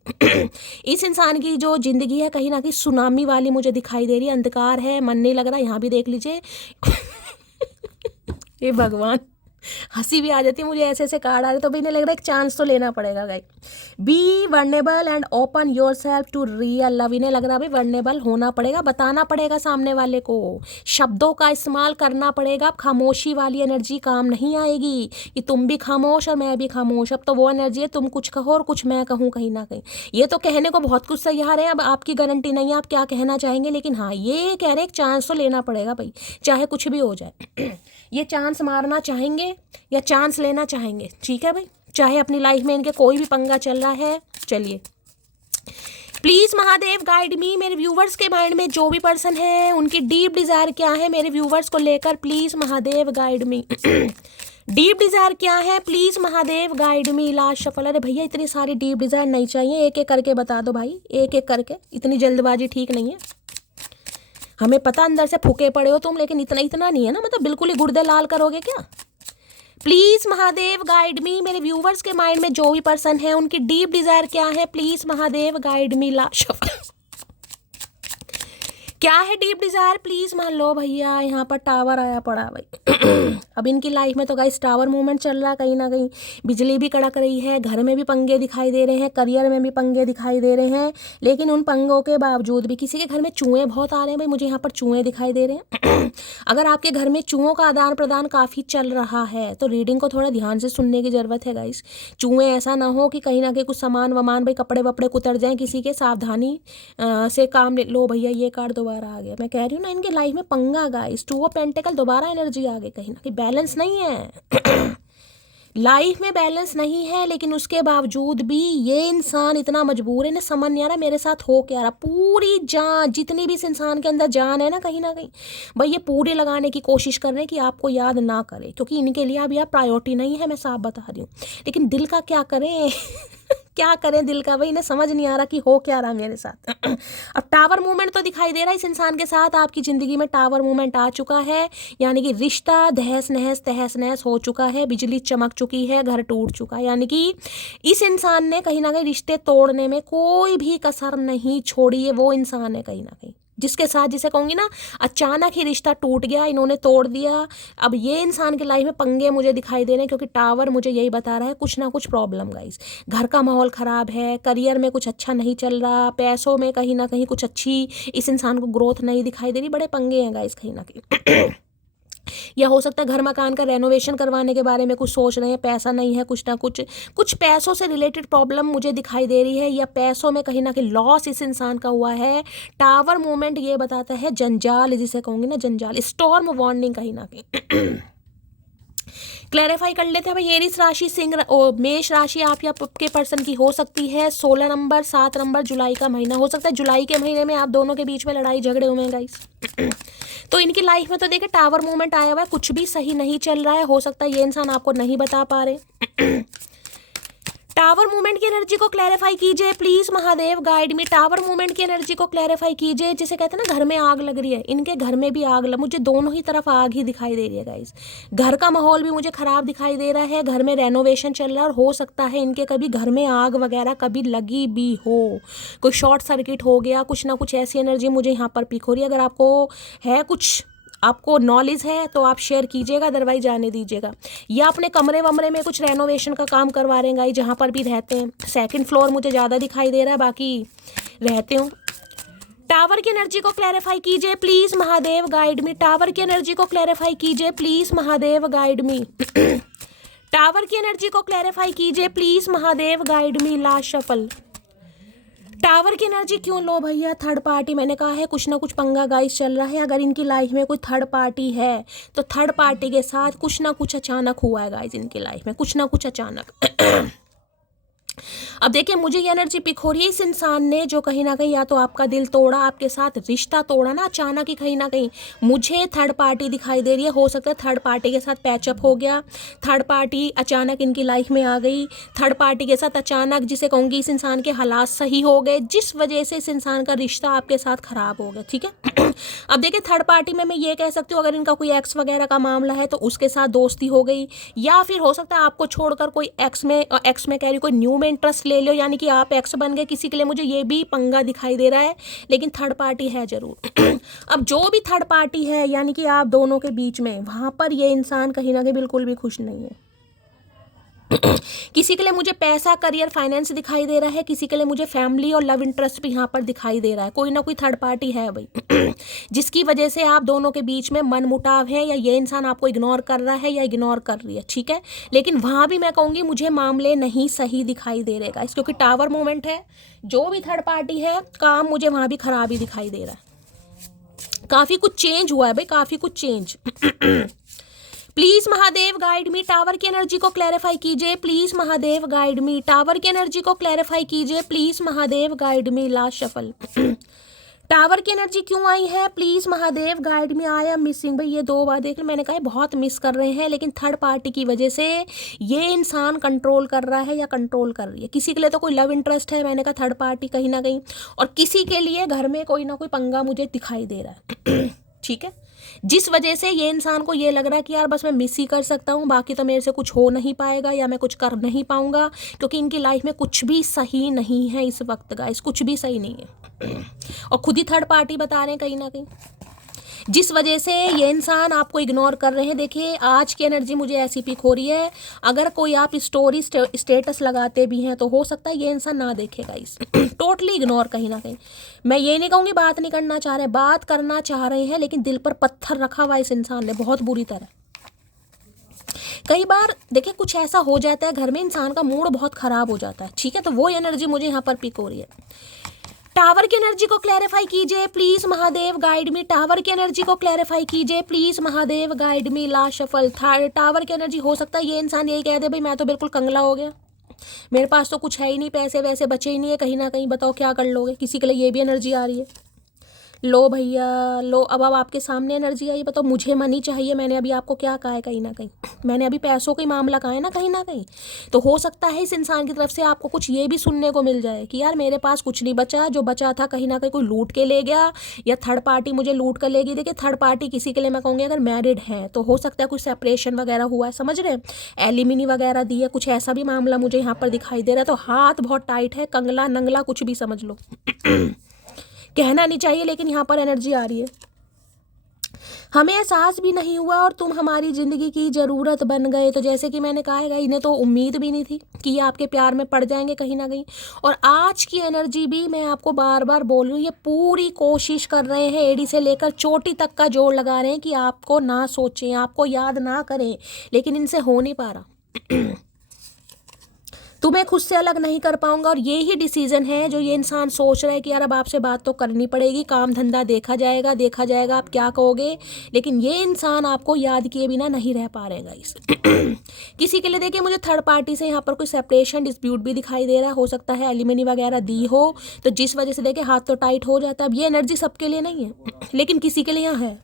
इस इंसान की जो ज़िंदगी है कहीं ना कहीं सुनामी वाली मुझे दिखाई दे रही है, अंधकार है, मन नहीं लग रहा। यहाँ भी देख लीजिए हे भगवान, हंसी भी आ जाती है मुझे, ऐसे ऐसे कार्ड आ रहे, तो भी नहीं लग रहा, एक चांस तो लेना पड़ेगा guys. Be vulnerable and open yourself to real love. इन्हें लग रहा भाई वर्नेबल होना पड़ेगा, बताना पड़ेगा सामने वाले को, शब्दों का इस्तेमाल करना पड़ेगा। अब खामोशी वाली एनर्जी काम नहीं आएगी कि तुम भी खामोश और मैं भी खामोश। अब तो वो एनर्जी है तुम कुछ कहो और कुछ मैं कहूँ कहीं ना कहीं। ये तो कहने को बहुत कुछ तैयार है, अब आपकी गारंटी नहीं है आप क्या कहना चाहेंगे, लेकिन हाँ ये कह रहे एक चांस तो लेना पड़ेगा भाई, चाहे कुछ भी हो जाए ये चांस मारना चाहेंगे या चांस लेना चाहेंगे, ठीक है भाई, चाहे अपनी लाइफ में इनके कोई भी पंगा चल रहा है। चलिए प्लीज महादेव गाइड मी, मेरे व्यूवर्स के माइंड में जो भी पर्सन है उनकी डीप डिजायर क्या है मेरे व्यूवर्स को लेकर, please Mahadev guide me deep Dzire क्या है, please Mahadev guide me. Last shuffle. अरे भैया इतनी सारी डीप डिजायर नहीं चाहिए, एक एक करके बता दो भाई, एक एक करके, इतनी जल्दबाजी ठीक नहीं है। हमें पता अंदर से फूके पड़े हो तुम, लेकिन इतना इतना नहीं है ना, मतलब बिल्कुल ही गुर्दे लाल करोगे क्या। प्लीज महादेव गाइड मी, मेरे व्यूवर्स के माइंड में जो भी पर्सन है उनकी डीप डिजायर क्या है, प्लीज महादेव गाइड मी। क्या है डीप डिजायर, प्लीज मान लो भैया। यहाँ पर टावर आया पड़ा भाई अब इनकी लाइफ में तो गाइस टावर मूवमेंट चल रहा है, कहीं ना कहीं बिजली भी कड़क रही है, घर में भी पंगे दिखाई दे रहे हैं, करियर में भी पंगे दिखाई दे रहे हैं, लेकिन उन पंगों के बावजूद भी किसी के घर में चूहे बहुत आ रहे हैं भाई, मुझे यहाँ पर चूहे दिखाई दे रहे हैं अगर आपके घर में चूहों का आदान प्रदान काफ़ी चल रहा है तो रीडिंग को थोड़ा ध्यान से सुनने की ज़रूरत है गाइस। चूहे ऐसा ना हो कि कहीं ना कहीं कुछ सामान वमान भाई, कपड़े वपड़े कुतर जाएं किसी के, सावधानी से काम ले लो भैया। ये कार्ड दोबारा आ गया, मैं कह रही हूँ ना इनके लाइफ में पंगा गाइस, टू ऑफ पेंटिकल दोबारा एनर्जी आ गई, कहीं ना कहीं बैलेंस नहीं है लाइफ में बैलेंस नहीं है, लेकिन उसके बावजूद भी ये इंसान इतना मजबूर है, इन्हें समझ नहीं आ रहा मेरे साथ हो क्या रहा। पूरी जान, जितनी भी इस इंसान के अंदर जान है ना कहीं भाई ये पूरी लगाने की कोशिश कर रहे हैं कि आपको याद ना करे, क्योंकि इनके लिए अभी आप प्रायोरिटी नहीं है, मैं साफ बता रही हूँ। लेकिन दिल का क्या करें क्या करें दिल का भाई, इन्हें समझ नहीं आ रहा कि हो क्या रहा मेरे साथ अब टावर मूवमेंट तो दिखाई दे रहा है इस इंसान के साथ, आपकी ज़िंदगी में टावर मूवमेंट आ चुका है, यानी कि रिश्ता तहस नहस हो चुका है, बिजली चमक चुकी है, घर टूट चुका है, यानी कि इस इंसान ने कहीं ना कहीं रिश्ते तोड़ने में कोई भी कसर नहीं छोड़ी है। वो इंसान है कहीं ना कहीं जिसके साथ, जिसे कहूँगी ना अचानक ही रिश्ता टूट गया, इन्होंने तोड़ दिया। अब ये इंसान की लाइफ में पंगे मुझे दिखाई दे रहे हैं, क्योंकि टावर मुझे यही बता रहा है कुछ ना कुछ प्रॉब्लम गाइस। घर का माहौल ख़राब है, करियर में कुछ अच्छा नहीं चल रहा, पैसों में कहीं ना कहीं कुछ अच्छी इस इंसान को ग्रोथ नहीं दिखाई दे रही, बड़े पंगे हैं गाइस कहीं ना कहीं या हो सकता है घर मकान का रेनोवेशन करवाने के बारे में कुछ सोच रहे हैं, पैसा नहीं है, कुछ ना कुछ पैसों से रिलेटेड प्रॉब्लम मुझे दिखाई दे रही है, या पैसों में कहीं ना कहीं लॉस इस इंसान का हुआ है। टावर मूवमेंट ये बताता है जंजाल, जिसे कहूँगी ना जंजाल, स्टॉर्म वार्निंग कहीं ना कहीं क्लैरिफाई कर लेते हैं भाई। एरिस राशि मेष राशि आप या आपके पर्सन की हो सकती है 16 नंबर 7 नंबर जुलाई का महीना, हो सकता है जुलाई के महीने में आप दोनों के बीच में लड़ाई झगड़े हुए हैं गाइस तो इनकी लाइफ में तो देखिए टावर मूवमेंट आया हुआ है, कुछ भी सही नहीं चल रहा है, हो सकता है ये इंसान आपको नहीं बता पा रहे टावर मूवमेंट की एनर्जी को क्लैरिफाई कीजिए please Mahadev guide me. Tower movement की एनर्जी को क्लैरिफाई कीजिए, जिसे कहते हैं ना घर में आग लग रही है, इनके घर में भी आग मुझे दोनों ही तरफ आग ही दिखाई दे रही है गाइस। घर का माहौल भी मुझे खराब दिखाई दे रहा है, घर में रेनोवेशन चल रहा है, और हो सकता है इनके कभी घर में आग वगैरह कभी लगी भी हो, कोई शॉर्ट सर्किट हो गया, कुछ ना कुछ ऐसी एनर्जी मुझे यहाँ पर पिक हो रही है। अगर आपको है कुछ आपको नॉलेज है तो आप शेयर कीजिएगा, अदरवाइज जाने दीजिएगा। या अपने कमरे वमरे में कुछ रेनोवेशन का काम करवा रहे हैं गाइस, जहाँ पर भी रहते हैं। सेकंड फ्लोर मुझे ज़्यादा दिखाई दे रहा है, बाकी रहते हो। टावर की एनर्जी को क्लैरिफाई कीजिए please Mahadev guide me. Tower की एनर्जी को क्लैरिफाई कीजिए please Mahadev guide me tower की एनर्जी को क्लैरिफाई कीजिए please Mahadev guide me. Last shuffle. Tower की एनर्जी क्यों लो भैया? थर्ड पार्टी, मैंने कहा है कुछ ना कुछ पंगा गाइस चल रहा है। अगर इनकी लाइफ में कोई थर्ड पार्टी है तो थर्ड पार्टी के साथ कुछ ना कुछ अचानक हुआ है गाइस, इनकी लाइफ में कुछ ना कुछ अचानक अब देखिए मुझे ये एनर्जी पिक हो रही है, इस इंसान ने जो कहीं ना कहीं या तो आपका दिल तोड़ा, आपके साथ रिश्ता तोड़ा ना अचानक ही, कहीं ना कहीं मुझे थर्ड पार्टी दिखाई दे रही है। हो सकता है थर्ड पार्टी के साथ पैचअप हो गया, थर्ड पार्टी अचानक इनकी लाइफ में आ गई, थर्ड पार्टी के साथ अचानक जिसे कहूँगी इस इंसान के हालात सही हो गए, जिस वजह से इस इंसान का रिश्ता आपके साथ खराब हो गया। ठीक है। अब देखिए थर्ड पार्टी में मैं ये कह सकती हूँ, अगर इनका कोई एक्स वगैरह का मामला है तो उसके साथ दोस्ती हो गई, या फिर हो सकता है आपको छोड़कर कोई एक्स में कह रही कोई न्यू में इंटरेस्ट ले लो, यानी कि आप एक्स बन गए किसी के लिए। मुझे ये भी पंगा दिखाई दे रहा है, लेकिन थर्ड पार्टी है जरूर। अब जो भी थर्ड पार्टी है यानी कि आप दोनों के बीच में, वहां पर ये इंसान कहीं ना कहीं बिल्कुल भी खुश नहीं है। किसी के लिए मुझे पैसा, करियर, फाइनेंस दिखाई दे रहा है, किसी के लिए मुझे फैमिली और लव इंटरेस्ट भी यहाँ पर दिखाई दे रहा है। कोई ना कोई थर्ड पार्टी है भाई, जिसकी वजह से आप दोनों के बीच में मनमुटाव है, या ये इंसान आपको इग्नोर कर रहा है या इग्नोर कर रही है। ठीक है, लेकिन वहाँ भी मैं कहूँगी मुझे मामले नहीं सही दिखाई दे रहेगा इस, क्योंकि टावर मूवमेंट है। जो भी थर्ड पार्टी है, काम मुझे वहाँ भी खराब ही दिखाई दे रहा है। काफ़ी कुछ चेंज हुआ है भाई, काफ़ी कुछ change. Please Mahadev guide me, tower की एनर्जी को क्लैरिफाई कीजिए। Please Mahadev guide me, tower की एनर्जी को क्लैरिफाई कीजिए। Please Mahadev guide me. Last shuffle. Tower की एनर्जी क्यों आई है? Please Mahadev guide me. I am missing. भाई ये 2 बार देख लो, मैंने कहा बहुत मिस कर रहे हैं, लेकिन थर्ड पार्टी की वजह से ये इंसान कंट्रोल कर रहा है या कंट्रोल कर रही है। किसी के लिए तो कोई लव इंटरेस्ट है, मैंने कहा थर्ड पार्टी कहीं ना कहीं, और किसी के लिए घर में कोई ना कोई पंगा मुझे दिखाई दे रहा है। ठीक है, जिस वजह से ये इंसान को ये लग रहा है कि यार बस मैं मिस ही कर सकता हूँ, बाकी तो मेरे से कुछ हो नहीं पाएगा या मैं कुछ कर नहीं पाऊंगा, क्योंकि इनकी लाइफ में कुछ भी सही नहीं है इस वक्त गाइस, कुछ भी सही नहीं है। और खुद ही थर्ड पार्टी बता रहे हैं कहीं ना कहीं, जिस वजह से ये इंसान आपको इग्नोर कर रहे हैं। देखिए आज की एनर्जी मुझे ऐसी पिक हो रही है, अगर कोई आप स्टोरी स्टेटस लगाते भी हैं तो हो सकता है ये इंसान ना देखेगा इस, टोटली इग्नोर कहीं ना कहीं। मैं ये नहीं कहूँगी बात नहीं करना चाह रहे, बात करना चाह रहे हैं, लेकिन दिल पर पत्थर रखा हुआ इस इंसान ने बहुत बुरी तरह। कई बार देखिए कुछ ऐसा हो जाता है घर में, इंसान का मूड बहुत खराब हो जाता है। ठीक है, तो वो एनर्जी मुझे यहाँ पर पिक हो रही है। टावर की एनर्जी को क्लैरिफाई कीजिए please Mahadev guide me. Tower की एनर्जी को क्लैरिफाई कीजिए please Mahadev guide me. Last shuffle. Tower की एनर्जी, हो सकता है ये इंसान यही कह दे भाई मैं तो बिल्कुल कंगला हो गया, मेरे पास तो कुछ है ही नहीं, पैसे वैसे बचे ही नहीं है कहीं ना कहीं, बताओ क्या कर लोगे। किसी के लिए ये भी एनर्जी आ रही है। लो भैया लो, अब आपके सामने एनर्जी आई, बताओ मुझे मनी चाहिए, मैंने अभी आपको क्या कहा है, कहीं ना कहीं मैंने अभी पैसों का ही मामला कहा है ना कहीं ना कहीं। तो हो सकता है इस इंसान की तरफ से आपको कुछ ये भी सुनने को मिल जाए कि यार मेरे पास कुछ नहीं बचा, जो बचा था कहीं ना कहीं कोई लूट के ले गया, या थर्ड पार्टी मुझे लूट कर लेगी। देखिए थर्ड पार्टी किसी के लिए मैं कहूँगी अगर मैरिड है तो हो सकता है कुछ सेपरेशन वगैरह हुआ है, समझ रहे हैं, एलिमिनी वगैरह दी है, कुछ ऐसा भी मामला मुझे यहाँ पर दिखाई दे रहा है। तो हाथ बहुत टाइट है, कंगला नंगला कुछ भी समझ लो। कहना नहीं चाहिए लेकिन यहाँ पर एनर्जी आ रही है। हमें एहसास भी नहीं हुआ और तुम हमारी ज़िंदगी की ज़रूरत बन गए। तो जैसे कि मैंने कहा है, इन्हें तो उम्मीद भी नहीं थी कि ये आपके प्यार में पड़ जाएंगे कहीं ना कहीं। और आज की एनर्जी भी मैं आपको बार बार बोल रही हूँ, ये पूरी कोशिश कर रहे हैं, एड़ी से लेकर चोटी तक का जोड़ लगा रहे हैं कि आपको ना सोचें, आपको याद ना करें, लेकिन इनसे हो नहीं पा रहा। तुम्हें खुद से अलग नहीं कर पाऊंगा। और ये ही डिसीजन है जो ये इंसान सोच रहा है कि यार अब आपसे बात तो करनी पड़ेगी, काम धंधा देखा जाएगा आप क्या कहोगे, लेकिन ये इंसान आपको याद किए बिना नहीं रह पा रहे गाइस। किसी के लिए देखिए मुझे थर्ड पार्टी से यहाँ पर कोई सेपरेशन डिस्प्यूट भी दिखाई दे रहा है, हो सकता है एलिमनी वगैरह दी हो, तो जिस वजह से देखिए हाथ तो टाइट हो जाता है। अब ये एनर्जी सबके लिए नहीं है, लेकिन किसी के लिए यहाँ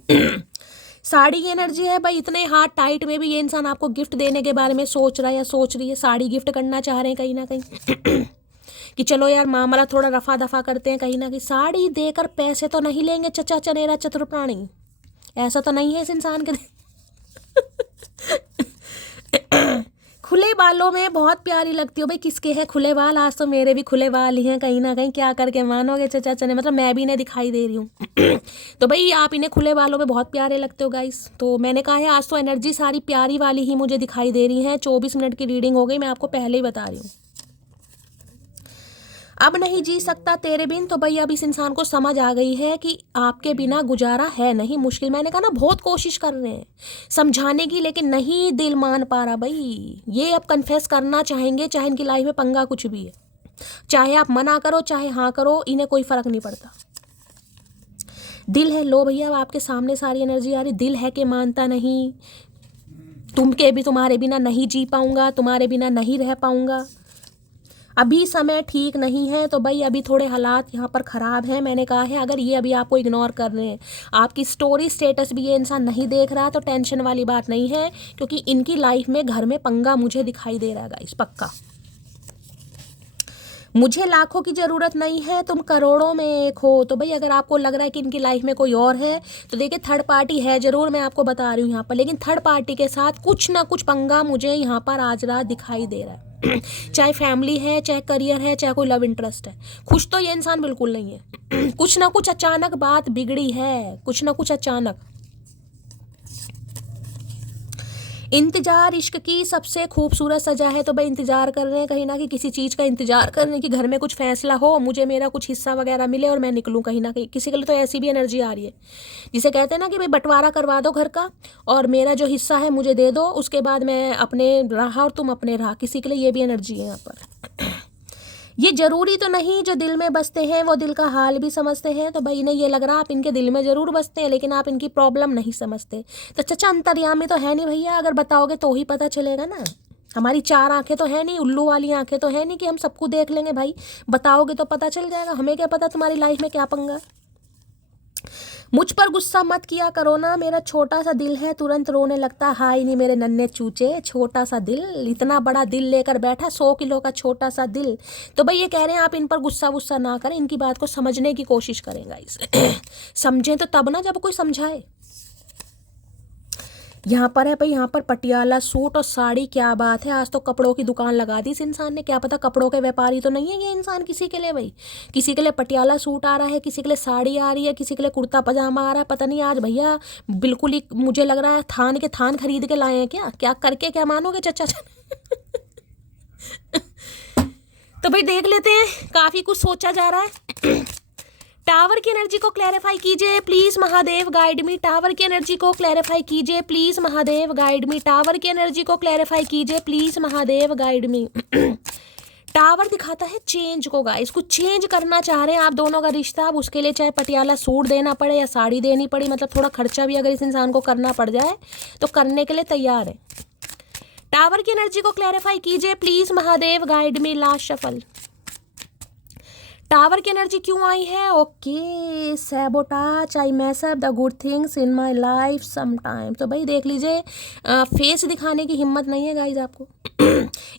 है। साड़ी की एनर्जी है भाई, इतने हाथ टाइट में भी ये इंसान आपको गिफ्ट देने के बारे में सोच रहा है या सोच रही है, साड़ी गिफ्ट करना चाह रहे हैं कहीं ना कहीं। कि चलो यार मामला थोड़ा रफा दफा करते हैं कहीं ना कहीं। साड़ी देकर पैसे तो नहीं लेंगे चचा चनेरा चतुर प्राणी, ऐसा तो नहीं है इस इंसान के। खुले बालों में बहुत प्यारी लगती हो भाई, किसके हैं खुले बाल? आज तो मेरे भी खुले बाल ही हैं कहीं ना कहीं, क्या करके मानोगे चचा चने, मतलब मैं भी इन्हें दिखाई दे रही हूँ। तो भाई आप इन्हें खुले बालों में बहुत प्यारे लगते हो गाइस। तो मैंने कहा है आज तो एनर्जी सारी प्यारी वाली ही मुझे दिखाई दे रही है। 24 मिनट की रीडिंग हो गई, मैं आपको पहले ही बता रही हूँ। अब नहीं जी सकता तेरे बिन, तो भाई अब इस इंसान को समझ आ गई है कि आपके बिना गुजारा है नहीं, मुश्किल। मैंने कहा ना बहुत कोशिश कर रहे हैं समझाने की, लेकिन नहीं दिल मान पा रहा भाई। ये अब कन्फेस करना चाहेंगे, चाहे इनकी लाइफ में पंगा कुछ भी है, चाहे आप मना करो चाहे हाँ करो, इन्हें कोई फर्क नहीं पड़ता। दिल है, लो भैया अब आपके सामने सारी एनर्जी आ रही, दिल है कि मानता नहीं, तुम्हारे बिना नहीं जी पाऊंगा, तुम्हारे बिना नहीं रह पाऊंगा। अभी समय ठीक नहीं है, तो भाई अभी थोड़े हालात यहाँ पर ख़राब हैं। मैंने कहा है अगर ये अभी आपको इग्नोर कर रहे हैं, आपकी स्टोरी स्टेटस भी ये इंसान नहीं देख रहा, तो टेंशन वाली बात नहीं है, क्योंकि इनकी लाइफ में घर में पंगा मुझे दिखाई दे रहा है गाइस, पक्का। मुझे लाखों की ज़रूरत नहीं है, तुम करोड़ों में एक हो। तो भाई अगर आपको लग रहा है कि इनकी लाइफ में कोई और है, तो देखिए थर्ड पार्टी है ज़रूर, मैं आपको बता रही हूँ यहाँ पर, लेकिन थर्ड पार्टी के साथ कुछ ना कुछ पंगा मुझे यहाँ पर आज रात दिखाई दे रहा है। चाहे फैमिली है, चाहे करियर है, चाहे कोई लव इंटरेस्ट है, खुश तो ये इंसान बिल्कुल नहीं है। कुछ ना कुछ अचानक बात बिगड़ी है, कुछ ना कुछ अचानक। इंतजार इश्क की सबसे खूबसूरत सजा है। तो भाई इंतजार कर रहे हैं कहीं ना, कि किसी चीज़ का इंतजार कर रहे हैं कि घर में कुछ फैसला हो, मुझे मेरा कुछ हिस्सा वगैरह मिले और मैं निकलूं कहीं ना कहीं। किसी के लिए तो ऐसी भी एनर्जी आ रही है, जिसे कहते हैं ना कि भाई बंटवारा करवा दो घर का, और मेरा जो हिस्सा है मुझे दे दो, उसके बाद मैं अपने रहा और तुम अपने रहा। किसी के लिए ये भी एनर्जी है यहाँ पर। ये जरूरी तो नहीं जो दिल में बसते हैं वो दिल का हाल भी समझते हैं। तो भाई इन्हें ये लग रहा आप इनके दिल में ज़रूर बसते हैं, लेकिन आप इनकी प्रॉब्लम नहीं समझते। तो चचा अंतर्यामी तो है नहीं भैया, अगर बताओगे तो ही पता चलेगा ना। हमारी चार आंखें तो है नहीं, उल्लू वाली आंखें तो है नहीं कि हम सबको देख लेंगे। भाई बताओगे तो पता चल जाएगा, हमें क्या पता तुम्हारी लाइफ में क्या पंगा। मुझ पर गुस्सा मत किया करो ना, मेरा छोटा सा दिल है तुरंत रोने लगता। हाय नहीं मेरे नन्हे चूचे, छोटा सा दिल, इतना बड़ा दिल लेकर बैठा, 100 किलो का छोटा सा दिल। तो भाई ये कह रहे हैं आप इन पर गुस्सा ना करें, इनकी बात को समझने की कोशिश करेंगे इस समझें तो तब ना जब कोई समझाए। यहाँ पर है भाई, यहाँ पर पटियाला सूट और साड़ी, क्या बात है। आज तो कपड़ों की दुकान लगा दी इस इंसान ने, क्या पता कपड़ों के व्यापारी तो नहीं है ये इंसान किसी के लिए। भाई किसी के लिए पटियाला सूट आ रहा है, किसी के लिए साड़ी आ रही है, किसी के लिए कुर्ता पजामा आ रहा है। पता नहीं आज भैया बिल्कुल ही मुझे लग रहा है थान के थान खरीद के लाए हैं क्या, क्या करके क्या मानोगे चचा। तो भाई देख लेते हैं, काफ़ी कुछ सोचा जा रहा है। टावर की एनर्जी को क्लैरिफाई कीजिए please Mahadev guide me. Tower की एनर्जी को क्लैरिफाई कीजिए please Mahadev guide me. Tower की एनर्जी को क्लैरिफाई कीजिए please Mahadev guide me. Tower दिखाता है चेंज को गाइस, कुछ चेंज करना चाह रहे हैं आप दोनों का रिश्ता। अब उसके लिए चाहे पटियाला सूट देना पड़े या साड़ी देनी पड़ी, मतलब थोड़ा खर्चा भी अगर इस इंसान को करना पड़ जाए तो करने के लिए तैयार है। टावर की एनर्जी को क्लैरिफाई कीजिए please Mahadev guide me. Last shuffle. Tower की एनर्जी क्यों आई है? Okay, sabotage, I mess up the good things in my life some time. तो भाई देख लीजिए, फेस दिखाने की हिम्मत नहीं है गाइज आपको।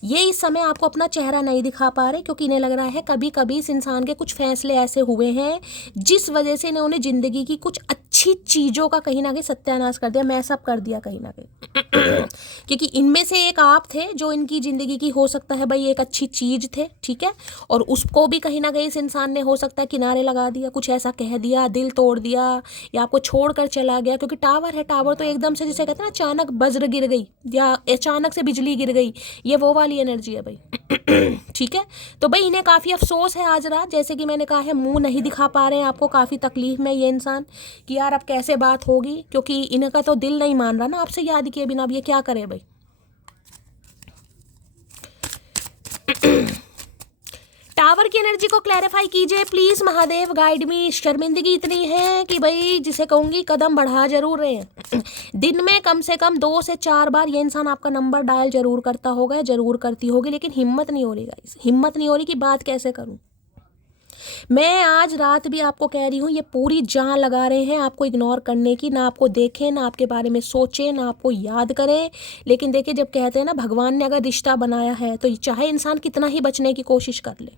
ये इस समय आपको अपना चेहरा नहीं दिखा पा रहे, क्योंकि इन्हें लग रहा है कभी कभी इस इंसान के कुछ फैसले ऐसे हुए हैं जिस वजह से इन्होंने ज़िंदगी की कुछ अच्छी चीज़ों का कहीं ना कहीं सत्यानाश कर दिया, मैसअप कर दिया कहीं ना कहीं। क्योंकि इनमें से एक आप थे जो इनकी ज़िंदगी की हो सकता है भाई एक अच्छी चीज़ थे, ठीक है, और उसको भी कहीं ना कहीं इस इंसान ने हो सकता है किनारे लगा दिया, कुछ ऐसा कह दिया, दिल तोड़ दिया, या आपको छोड़कर चला गया। क्योंकि टावर है, टावर तो एकदम से जिसे कहते हैं ना अचानक वज्र गिर गई या अचानक से बिजली गिर गई, ये वो वाली एनर्जी है भाई। ठीक है, तो भाई इन्हें काफ़ी अफसोस है आज रात, जैसे कि मैंने कहा है मुंह नहीं दिखा पा रहे हैं आपको, काफ़ी तकलीफ में ये इंसान कि यार अब कैसे बात होगी, क्योंकि इनका तो दिल नहीं मान रहा ना आपसे याद किए बिना। अब ये क्या करे भाई। टावर की एनर्जी को क्लैरिफाई कीजिए प्लीज महादेव गाइड मी। शर्मिंदगी इतनी है कि भाई जिसे कहूँगी कदम बढ़ा जरूर रहे हैं। दिन में कम से कम 2 से 4 बार ये इंसान आपका नंबर डायल जरूर करता होगा, जरूर करती होगी, लेकिन हिम्मत नहीं हो रही गाइस, हिम्मत नहीं हो रही कि बात कैसे करूँ। मैं आज रात भी आपको कह रही हूँ, ये पूरी जान लगा रहे हैं आपको इग्नोर करने की, ना आपको देखें, ना आपके बारे में सोचें, ना आपको याद करें। लेकिन देखिए, जब कहते हैं ना भगवान ने अगर रिश्ता बनाया है तो चाहे इंसान कितना ही बचने की कोशिश कर ले,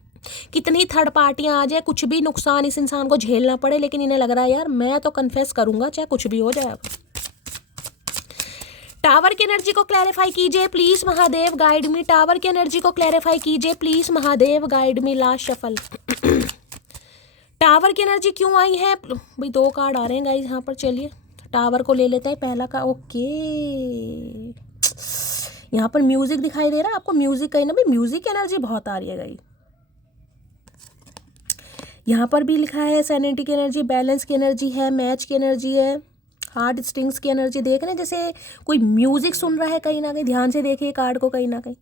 कितनी थर्ड पार्टियां आ जाए, कुछ भी नुकसान इस इंसान को झेलना पड़े, लेकिन इन्हें लग रहा है यार मैं तो कन्फेस करूंगा चाहे कुछ भी हो जाए। टावर की एनर्जी को क्लैरिफाई कीजिए please Mahadev guide me. Tower की एनर्जी को क्लैरिफाई कीजिए please Mahadev guide me. Last shuffle. Tower की एनर्जी क्यों आई है भाई? 2 कार्ड आ रहे हैं गाइस यहाँ पर, चलिए टावर को ले लेते हैं पहला का। ओके, यहाँ पर म्यूजिक दिखाई दे रहा है आपको, म्यूजिक कहीं ना भाई म्यूजिक की एनर्जी बहुत आ रही है गाइस। यहाँ पर भी लिखा है सैनिटी की एनर्जी, बैलेंस की एनर्जी है, मैच की एनर्जी है, हार्ट स्ट्रिंग्स की एनर्जी। देख रहे हैं जैसे कोई म्यूजिक सुन रहा है कहीं ना कहीं, ध्यान से देखिए कार्ड को कहीं ना कहीं।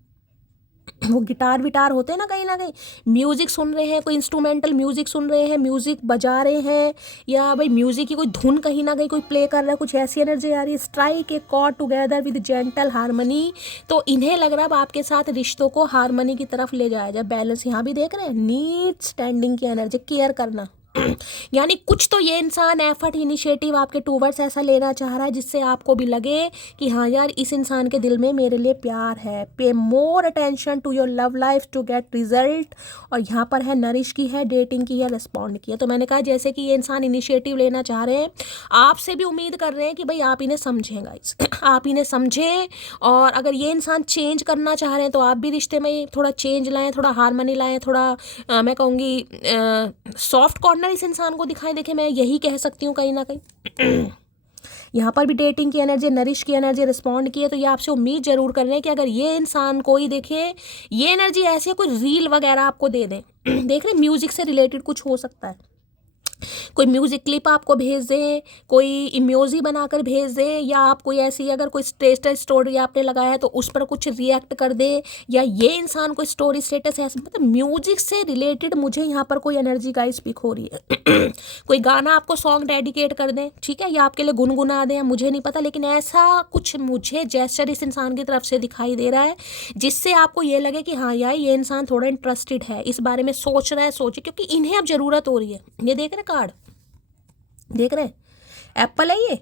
वो गिटार विटार होते हैं ना कहीं म्यूजिक सुन रहे हैं, कोई इंस्ट्रूमेंटल म्यूजिक सुन रहे हैं, म्यूजिक बजा रहे हैं, या भाई म्यूजिक की कोई धुन कहीं ना कहीं कोई प्ले कर रहा है, कुछ ऐसी एनर्जी आ रही है, strike a chord together with gentle harmony. तो इन्हें लग रहा है अब आपके साथ रिश्तों को हारमनी की तरफ ले जाया जाए, बैलेंस। यहाँ भी देख रहे हैं, नीड स्टैंडिंग की एनर्जी, केयर करना। यानी कुछ तो ये इंसान एफर्ट इनिशिएटिव आपके टूवर्ड्स ऐसा लेना चाह रहा है जिससे आपको भी लगे कि हाँ यार, इस इंसान के दिल में मेरे लिए प्यार है। Pay more attention to your love life to get result. और यहाँ पर है नरिश की है, डेटिंग की है, रिस्पॉन्ड की है। तो मैंने कहा जैसे कि ये इंसान इनिशिएटिव लेना चाह रहे हैं, आपसे भी उम्मीद कर रहे हैं कि भाई आप इन्हें समझें गाइस, आप इन्हें समझें। और अगर ये इंसान चेंज करना चाह रहे हैं तो आप भी रिश्ते में थोड़ा चेंज लाएं, थोड़ा हारमनी लाएं, थोड़ा मैं कहूँगी सॉफ्ट कॉर्नर इस इंसान को दिखाएं। देखें, मैं यही कह सकती हूँ कहीं ना कहीं। यहाँ पर भी डेटिंग की एनर्जी, नरिश की एनर्जी रिस्पॉन्ड की है। तो ये आपसे उम्मीद जरूर कर रहे हैं कि अगर ये इंसान कोई देखे, ये एनर्जी ऐसी है कोई रील वगैरह आपको दे दें। देख रहे, म्यूजिक से रिलेटेड कुछ हो सकता है, कोई म्यूजिक क्लिप आपको भेज दें, कोई इमोजी बनाकर भेज दें, या आप कोई ऐसी अगर कोई स्टेटस स्टोरी आपने लगाया है तो उस पर कुछ रिएक्ट कर दे, या ये इंसान कोई स्टोरी स्टेटस ऐसे, मतलब म्यूजिक से रिलेटेड मुझे यहाँ पर कोई एनर्जी गाइस स्पीक हो रही है। कोई गाना आपको सॉन्ग डेडिकेट कर दें, ठीक है, या आपके लिए गुनगुना दें, मुझे नहीं पता, लेकिन ऐसा कुछ मुझे जेस्चर इस इंसान की तरफ से दिखाई दे रहा है जिससे आपको ये लगे कि हाँ यार, ये इंसान थोड़ा इंटरेस्टेड है, इस बारे में सोच रहा है, सोचे, क्योंकि इन्हें अब ज़रूरत हो रही है। ये देख रहे कार्ड, देख रहे हैं, एप्पल है ये।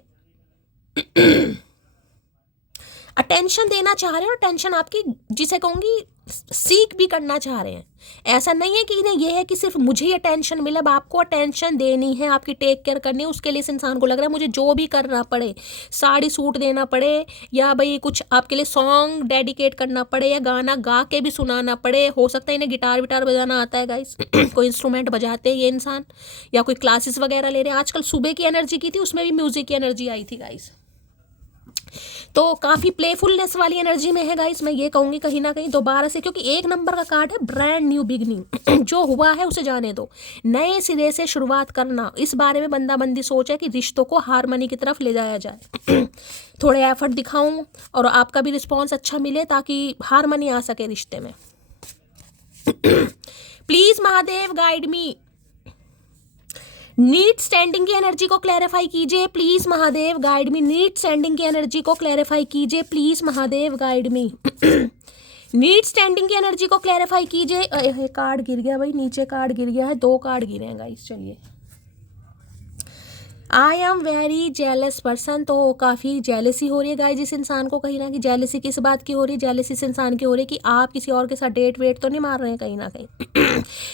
अटेंशन देना चाह रहे हैं और टेंशन आपकी, जिसे कहूँगी, सीख भी करना चाह रहे हैं। ऐसा नहीं है कि इन्हें यह है कि सिर्फ मुझे ही अटेंशन मिले, अब आपको अटेंशन देनी है, आपकी टेक केयर करनी है। उसके लिए इस इंसान को लग रहा है मुझे जो भी करना पड़े, साड़ी सूट देना पड़े, या भाई कुछ आपके लिए सॉन्ग डेडिकेट करना पड़े, या गाना गा के भी सुनाना पड़े। हो सकता है इन्हें गिटार विटार बजाना आता है गाइस। कोई इंस्ट्रूमेंट बजाते हैं ये इंसान, या कोई क्लासेस वगैरह ले रहे हैं। आजकल सुबह की एनर्जी की थी, उसमें भी म्यूजिक की एनर्जी आई थी गाइस। तो काफ़ी प्लेफुलनेस वाली एनर्जी में है गाइस, मैं ये कहूँगी कहीं ना कहीं दोबारा से, क्योंकि 1 नंबर का कार्ड है ब्रांड न्यू बिगनिंग। जो हुआ है उसे जाने दो, नए सिरे से शुरुआत करना, इस बारे में बंदाबंदी सोच है कि रिश्तों को हारमनी की तरफ ले जाया जाए। थोड़े एफर्ट दिखाऊं और आपका भी रिस्पॉन्स अच्छा मिले ताकि हारमनी आ सके रिश्ते में। Please Mahadev guide me, need standing की एनर्जी को क्लैरिफाई कीजिए please Mahadev guide me. Need standing की एनर्जी को क्लैरिफाई कीजिए please Mahadev guide me. Need standing की एनर्जी को क्लैरिफाई कीजिए। कार्ड गिर गया भाई, नीचे कार्ड गिर गया है, 2 कार्ड गिरे हैं गाइस। चलिए, I am very jealous person. तो काफ़ी जेलसी हो रही है गाइस इस इंसान को कहीं ना कहीं। जेलसी किस बात की हो रही है? जेलसी इस इंसान की हो रही है कि आप किसी और के साथ डेट वेट तो नहीं मार रहे हैं कहीं ना कहीं।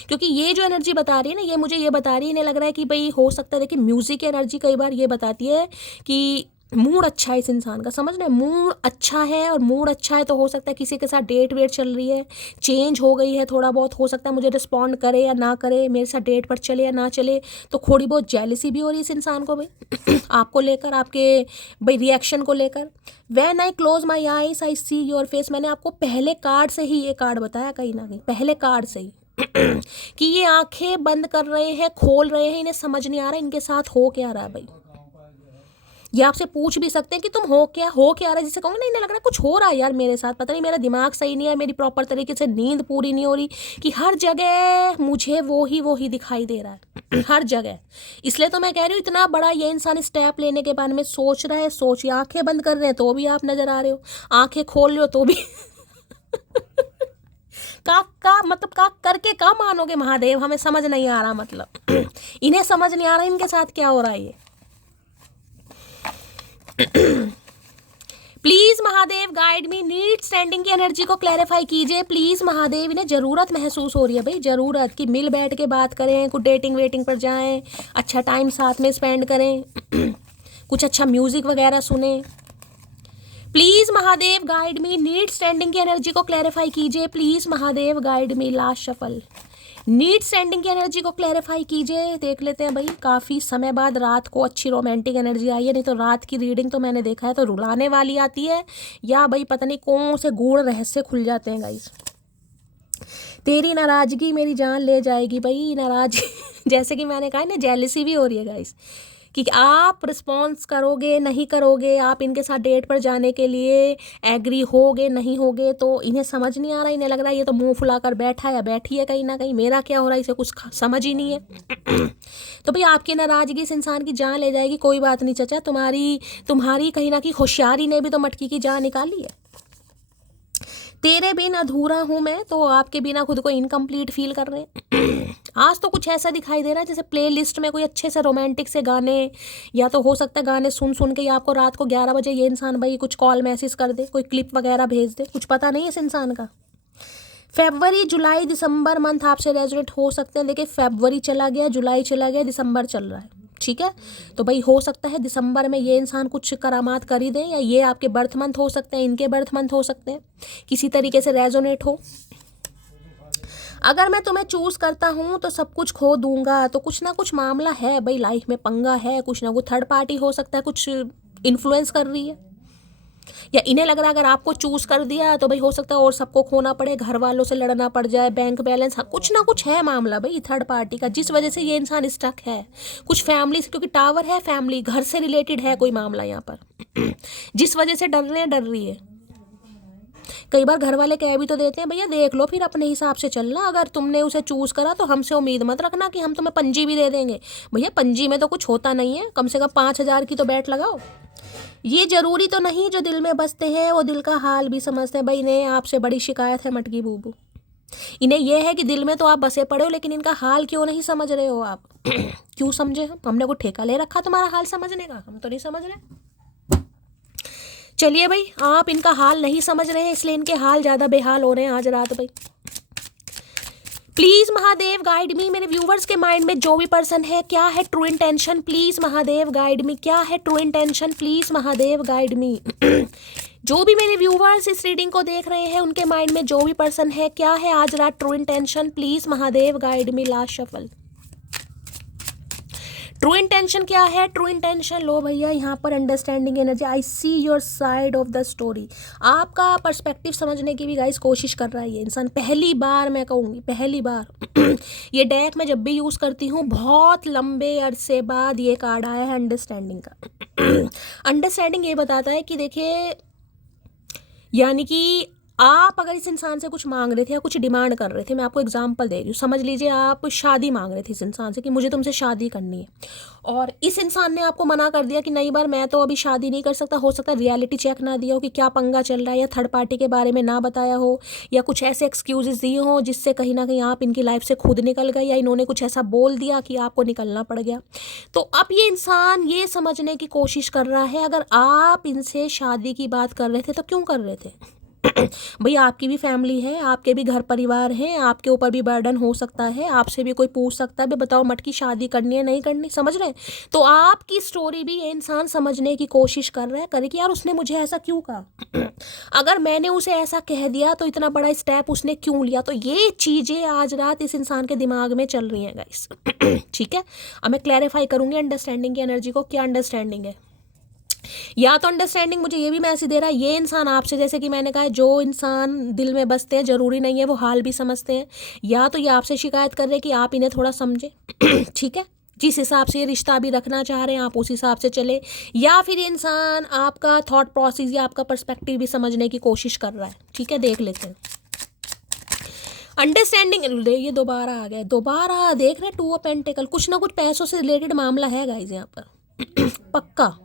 क्योंकि ये जो एनर्जी बता रही है ना, ये मुझे ये बता रही है, इन्हें लग रहा है कि भाई हो सकता है, देखिए म्यूजिक की एनर्जी कई बार ये बताती है कि मूड अच्छा है इस इंसान का, समझ रहे हैं, मूड अच्छा है। और मूड अच्छा है तो हो सकता है किसी के साथ डेट वेट चल रही है, चेंज हो गई है थोड़ा बहुत, हो सकता है मुझे रिस्पॉन्ड करे या ना करे, मेरे साथ डेट पर चले या ना चले। तो थोड़ी बहुत जेलसी भी हो रही है इस इंसान को भाई, आपको लेकर, आपके भाई रिएक्शन को लेकर। When I close my eyes I see your face, मैंने आपको पहले कार्ड से ही ये कार्ड बताया कहीं ना कहीं, पहले कार्ड से ही कि ये आंखें बंद कर रहे हैं, खोल रहे हैं, इन्हें समझ नहीं आ रहा इनके साथ हो क्या रहा है भाई। ये आपसे पूछ भी सकते हैं कि तुम हो क्या रहा है, जिसे कहूँगा ना, इन्हें लग रहा है कुछ हो रहा है यार मेरे साथ, पता नहीं मेरा दिमाग सही नहीं है, मेरी प्रॉपर तरीके से नींद पूरी नहीं हो रही, कि हर जगह मुझे वो ही दिखाई दे रहा है। हर जगह। इसलिए तो मैं कह रही हूँ, इतना बड़ा ये इंसान स्टेप लेने के बारे में सोच रहा है। सोचिए, आंखें बंद कर रहे हैं तो भी आप नजर आ रहे हो, आंखें खोल रहे हो तो भी। का मतलब का करके का मानोगे महादेव, हमें समझ नहीं आ रहा, मतलब इन्हें समझ नहीं आ रहा इनके साथ क्या हो रहा है ये। Please Mahadev guide me, need standing की एनर्जी को क्लैरिफाई कीजिए प्लीज महादेव। इन्हें जरूरत महसूस हो रही है भाई, जरूरत कि मिल बैठ के बात करें, कुछ डेटिंग वेटिंग पर जाएं, अच्छा टाइम साथ में स्पेंड करें, कुछ अच्छा म्यूजिक वगैरह सुने। Please Mahadev guide me, need standing की एनर्जी को क्लैरिफाई कीजिए please Mahadev guide me. Last shuffle, need standing की एनर्जी को क्लैरिफाई कीजिए। देख लेते हैं भाई, काफ़ी समय बाद रात को अच्छी रोमांटिक एनर्जी आई है, नहीं तो रात की रीडिंग तो मैंने देखा है तो रुलाने वाली आती है, या भाई पता नहीं कौन से गूढ़ रहस्य खुल जाते हैं गाइस। तेरी नाराजगी मेरी जान ले जाएगी भाई, नाराज। जैसे कि मैंने कहा ना, जेलसी भी हो रही है गाइस, कि आप रिस्पॉन्स करोगे नहीं करोगे, आप इनके साथ डेट पर जाने के लिए एग्री होगे नहीं होगे, तो इन्हें समझ नहीं आ रहा। इन्हें लग रहा है ये तो मुंह फुलाकर बैठा है या बैठी है कहीं ना कहीं, मेरा क्या हो रहा है इसे कुछ समझ ही नहीं है। तो भाई आपकी नाराज़गी इस इंसान की जान ले जाएगी। कोई बात नहीं चाचा, तुम्हारी कहीं ना कहीं होशियारी ने भी तो मटकी की जान निकाली है। तेरे बिन अधूरा हूँ मैं, तो आपके बिना खुद को इनकम्प्लीट फील कर रहे हैं। आज तो कुछ ऐसा दिखाई दे रहा है जैसे प्ले लिस्ट में कोई अच्छे से रोमांटिक से गाने, या तो हो सकता है गाने सुन सुन के या आपको रात को 11 बजे ये इंसान भाई कुछ कॉल मैसेज कर दे, कोई क्लिप वगैरह भेज दे, कुछ पता नहीं है इस इंसान का। फरवरी जुलाई दिसंबर मंथ आपसे रेजोनेट हो सकते हैं। देखिए फरवरी चला गया, जुलाई चला गया, दिसंबर चल रहा है, ठीक है। तो भाई हो सकता है दिसंबर में ये इंसान कुछ करामात कर ही दें, या ये आपके बर्थ मंथ हो सकते हैं, इनके बर्थ मंथ हो सकते हैं, किसी तरीके से रेजोनेट हो। अगर मैं तुम्हें चूज करता हूँ तो सब कुछ खो दूंगा, तो कुछ ना कुछ मामला है भाई, लाइफ में पंगा है, कुछ ना कुछ थर्ड पार्टी हो सकता है, कुछ इन्फ्लुएंस कर रही है, या इन्हें लग रहा है अगर आपको चूज कर दिया तो भाई हो सकता है और सबको खोना पड़े, घर वालों से लड़ना पड़ जाए, बैंक बैलेंस, हाँ, कुछ ना कुछ है मामला भाई थर्ड पार्टी का, जिस वजह से ये इंसान स्टक है। कुछ फैमिली से, क्योंकि टावर है, फैमिली घर से रिलेटेड है कोई मामला यहाँ पर, जिस वजह से डर रही है। कई बार घर वाले कह भी तो देते हैं भैया देख लो फिर अपने हिसाब से चलना, अगर तुमने उसे चूज करा तो हमसे उम्मीद मत रखना कि हम तुम्हें पंजी भी दे देंगे। भैया पंजी में तो कुछ होता नहीं है, कम से कम 5,000 की तो बैट लगाओ। ये जरूरी तो नहीं जो दिल में बसते हैं वो दिल का हाल भी समझते हैं। भाई इन्हें आपसे बड़ी शिकायत है मटकी बूबू, इन्हें यह है कि दिल में तो आप बसे पड़े हो लेकिन इनका हाल क्यों नहीं समझ रहे हो आप। क्यों समझे? हमने कोई ठेका ले रखा तुम्हारा हाल समझने का? हम तो नहीं समझ रहे। चलिए भाई, आप इनका हाल नहीं समझ रहे हैं इसलिए इनके हाल ज़्यादा बेहाल हो रहे हैं आज रात। भाई प्लीज महादेव गाइड मी, मेरे व्यूवर्स के माइंड में जो भी पर्सन है, क्या है true intention, please Mahadev guide मी, क्या है true intention, please Mahadev guide मी। जो भी मेरे व्यूवर्स इस रीडिंग को देख रहे हैं उनके माइंड में जो भी पर्सन है, क्या है आज रात true intention, please Mahadev guide me. Last shuffle, true intention क्या है? ट्रू इंटेंशन लो भैया, यहाँ पर understanding energy, I see your side of the story, आपका पर्सपेक्टिव समझने की भी गाइस कोशिश कर रहा है ये इंसान। पहली बार मैं कहूँगी, पहली बार ये डेक मैं जब भी यूज़ करती हूँ बहुत लंबे अरसे बाद ये कार्ड आया है अंडरस्टैंडिंग का। अंडरस्टैंडिंग ये बताता है कि देखिए, यानी कि आप अगर इस इंसान से कुछ मांग रहे थे या कुछ डिमांड कर रहे थे, मैं आपको एग्जांपल दे रही हूँ, समझ लीजिए आप शादी मांग रहे थे इस इंसान से कि मुझे तुमसे शादी करनी है, और इस इंसान ने आपको मना कर दिया कि नहीं बार मैं तो अभी शादी नहीं कर सकता। हो सकता है रियलिटी चेक ना दिया हो कि क्या पंगा चल रहा है, या थर्ड पार्टी के बारे में ना बताया हो, या कुछ ऐसे एक्सक्यूजेस दिए हो जिससे कहीं ना कहीं आप इनकी लाइफ से खुद निकल गए, या इन्होंने कुछ ऐसा बोल दिया कि आपको निकलना पड़ गया। तो अब ये इंसान ये समझने की कोशिश कर रहा है अगर आप इनसे शादी की बात कर रहे थे तो क्यों कर रहे थे। भैया आपकी भी फैमिली है, आपके भी घर परिवार हैं, आपके ऊपर भी बर्डन हो सकता है, आपसे भी कोई पूछ सकता है भाई बताओ मटकी शादी करनी है नहीं करनी, समझ रहे हैं। तो आपकी स्टोरी भी ये इंसान समझने की कोशिश कर रहा है, करे कि यार उसने मुझे ऐसा क्यों कहा, अगर मैंने उसे ऐसा कह दिया तो इतना बड़ा स्टेप उसने क्यों लिया। तो ये चीज़ें आज रात इस इंसान के दिमाग में चल रही हैं गाइस। ठीक है, अब मैं क्लैरिफाई करूँगी अंडरस्टैंडिंग की एनर्जी को, क्या अंडरस्टैंडिंग है। या तो अंडरस्टैंडिंग मुझे ये भी मैसेज दे रहा है ये इंसान आपसे, जैसे कि मैंने कहा जो इंसान दिल में बसते हैं जरूरी नहीं है वो हाल भी समझते हैं, या तो ये आपसे शिकायत कर रहे हैं कि आप इन्हें थोड़ा समझे। ठीक है, जिस हिसाब से ये रिश्ता भी रखना चाह रहे हैं आप उस हिसाब से चले, या फिर ये इंसान आपका थॉट प्रोसेस या आपका पर्सपेक्टिव भी समझने की कोशिश कर रहा है। ठीक है, देख लेते हैं अंडरस्टैंडिंग। ये दोबारा आ गया, दोबारा देख रहे हैं टू ऑफ पेंटिकल, कुछ ना कुछ पैसों से रिलेटेड मामला है गाइस यहाँ पर। पक्का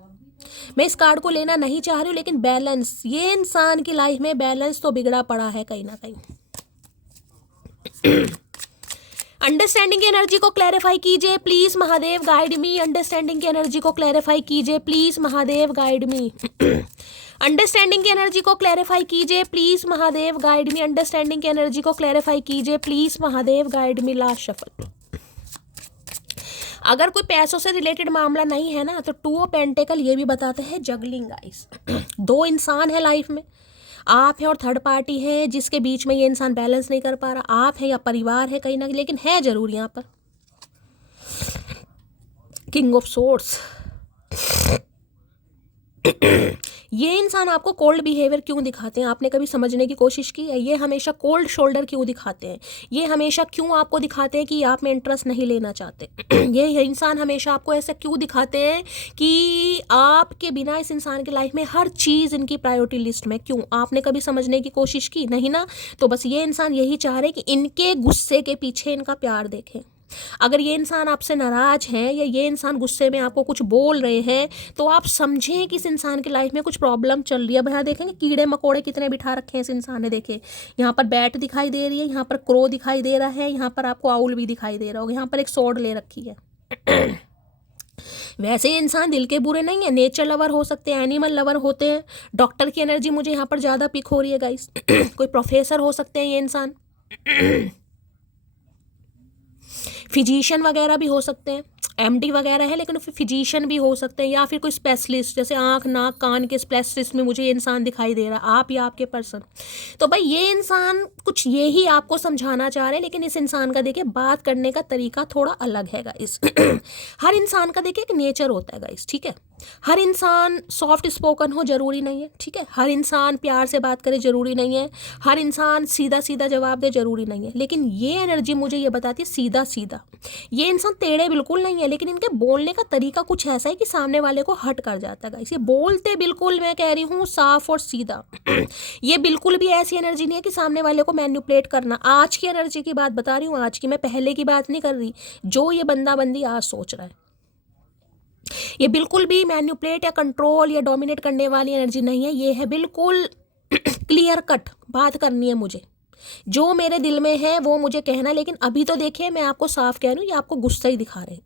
मैं इस कार्ड को लेना नहीं चाह रही हूँ, लेकिन बैलेंस, ये इंसान की लाइफ में बैलेंस तो बिगड़ा पड़ा है कहीं ना कहीं। अंडरस्टैंडिंग की एनर्जी को क्लैरिफाई कीजिए please Mahadev guide me, understanding की एनर्जी को क्लैरिफाई कीजिए please Mahadev guide me. Understanding की एनर्जी को क्लैरिफाई कीजिए please Mahadev guide me, understanding की एनर्जी को क्लैरिफाई कीजिए please Mahadev guide me. Last shuffle, अगर कोई पैसों से रिलेटेड मामला नहीं है ना तो टू ऑफ पेंटिकल ये भी बताते हैं जगलिंग गाइस। दो इंसान है लाइफ में, आप है और थर्ड पार्टी है जिसके बीच में ये इंसान बैलेंस नहीं कर पा रहा, आप है या परिवार है कहीं ना कहीं, लेकिन है जरूर यहाँ पर किंग ऑफ सोर्ड्स। ये इंसान आपको कोल्ड बिहेवियर क्यों दिखाते हैं, आपने कभी समझने की कोशिश की है? ये हमेशा कोल्ड शोल्डर क्यों दिखाते हैं? ये हमेशा क्यों आपको दिखाते हैं कि आप में इंटरेस्ट नहीं लेना चाहते? ये इंसान हमेशा आपको ऐसा क्यों दिखाते हैं कि आपके बिना इस इंसान की लाइफ में हर चीज़ इनकी प्रायोरिटी लिस्ट में? क्यों? आपने कभी समझने की कोशिश की? नहीं ना। तो बस ये इंसान यही चाह रहे कि इनके गुस्से के पीछे इनका प्यार देखें। अगर ये इंसान आपसे नाराज है या ये इंसान गुस्से में आपको कुछ बोल रहे हैं, तो आप समझें कि इस इंसान की लाइफ में कुछ प्रॉब्लम चल रही है। भैया देखेंगे कीड़े मकोड़े कितने बिठा रखे हैं इस इंसान ने, देखे यहाँ पर बैट दिखाई दे रही है, यहाँ पर क्रो दिखाई दे रहा है, यहाँ पर आपको आउल भी दिखाई दे रहा होगा, यहाँ पर एक सोड ले रखी है। वैसे ये इंसान दिल के बुरे नहीं है, नेचर लवर हो सकते हैं, एनिमल लवर होते हैं। डॉक्टर की एनर्जी मुझे यहाँ पर ज़्यादा पिक हो रही है गाइस। कोई प्रोफेसर हो सकते हैं ये इंसान, फिजिशियन वगैरह भी हो सकते हैं, एमडी वगैरह है लेकिन फिर फिजिशियन भी हो सकते हैं, या फिर कोई स्पेशलिस्ट जैसे आँख नाक कान के स्पेशलिस्ट में मुझे ये इंसान दिखाई दे रहा है, आप या आपके पर्सन। तो भाई ये इंसान कुछ ये ही आपको समझाना चाह रहे हैं, लेकिन इस इंसान का देखिए बात करने का तरीका थोड़ा अलग है गाइस। हर इंसान का देखिए एक नेचर होता है गाइस, ठीक है। हर इंसान सॉफ्ट स्पोकन हो जरूरी नहीं है, ठीक है। हर इंसान प्यार से बात करे जरूरी नहीं है, हर इंसान सीधा सीधा जवाब दे जरूरी नहीं है। लेकिन ये एनर्जी मुझे ये बताती है सीधा सीधा। ये इंसान टेढ़े बिल्कुल नहीं है, लेकिन इनके बोलने का तरीका कुछ ऐसा है कि सामने वाले को हट कर जाता है गाइस। ये बोलते बिल्कुल, मैं कह रही हूँ, साफ और सीधा। ये बिल्कुल भी ऐसी एनर्जी नहीं है कि सामने वाले को मैनिपुलेट करना। आज की एनर्जी की बात बता रही हूँ, आज की, मैं पहले की बात नहीं कर रही। जो ये बंदा बंदी आज सोच रहा है, ये बिल्कुल भी मैनिपुलेट या कंट्रोल या डोमिनेट करने वाली एनर्जी नहीं है। ये है बिल्कुल क्लियर कट बात करनी है मुझे, जो मेरे दिल में है वो मुझे कहना है। लेकिन अभी तो देखिए मैं आपको साफ कह रही हूँ, ये आपको गुस्सा ही दिखा रहे हैं,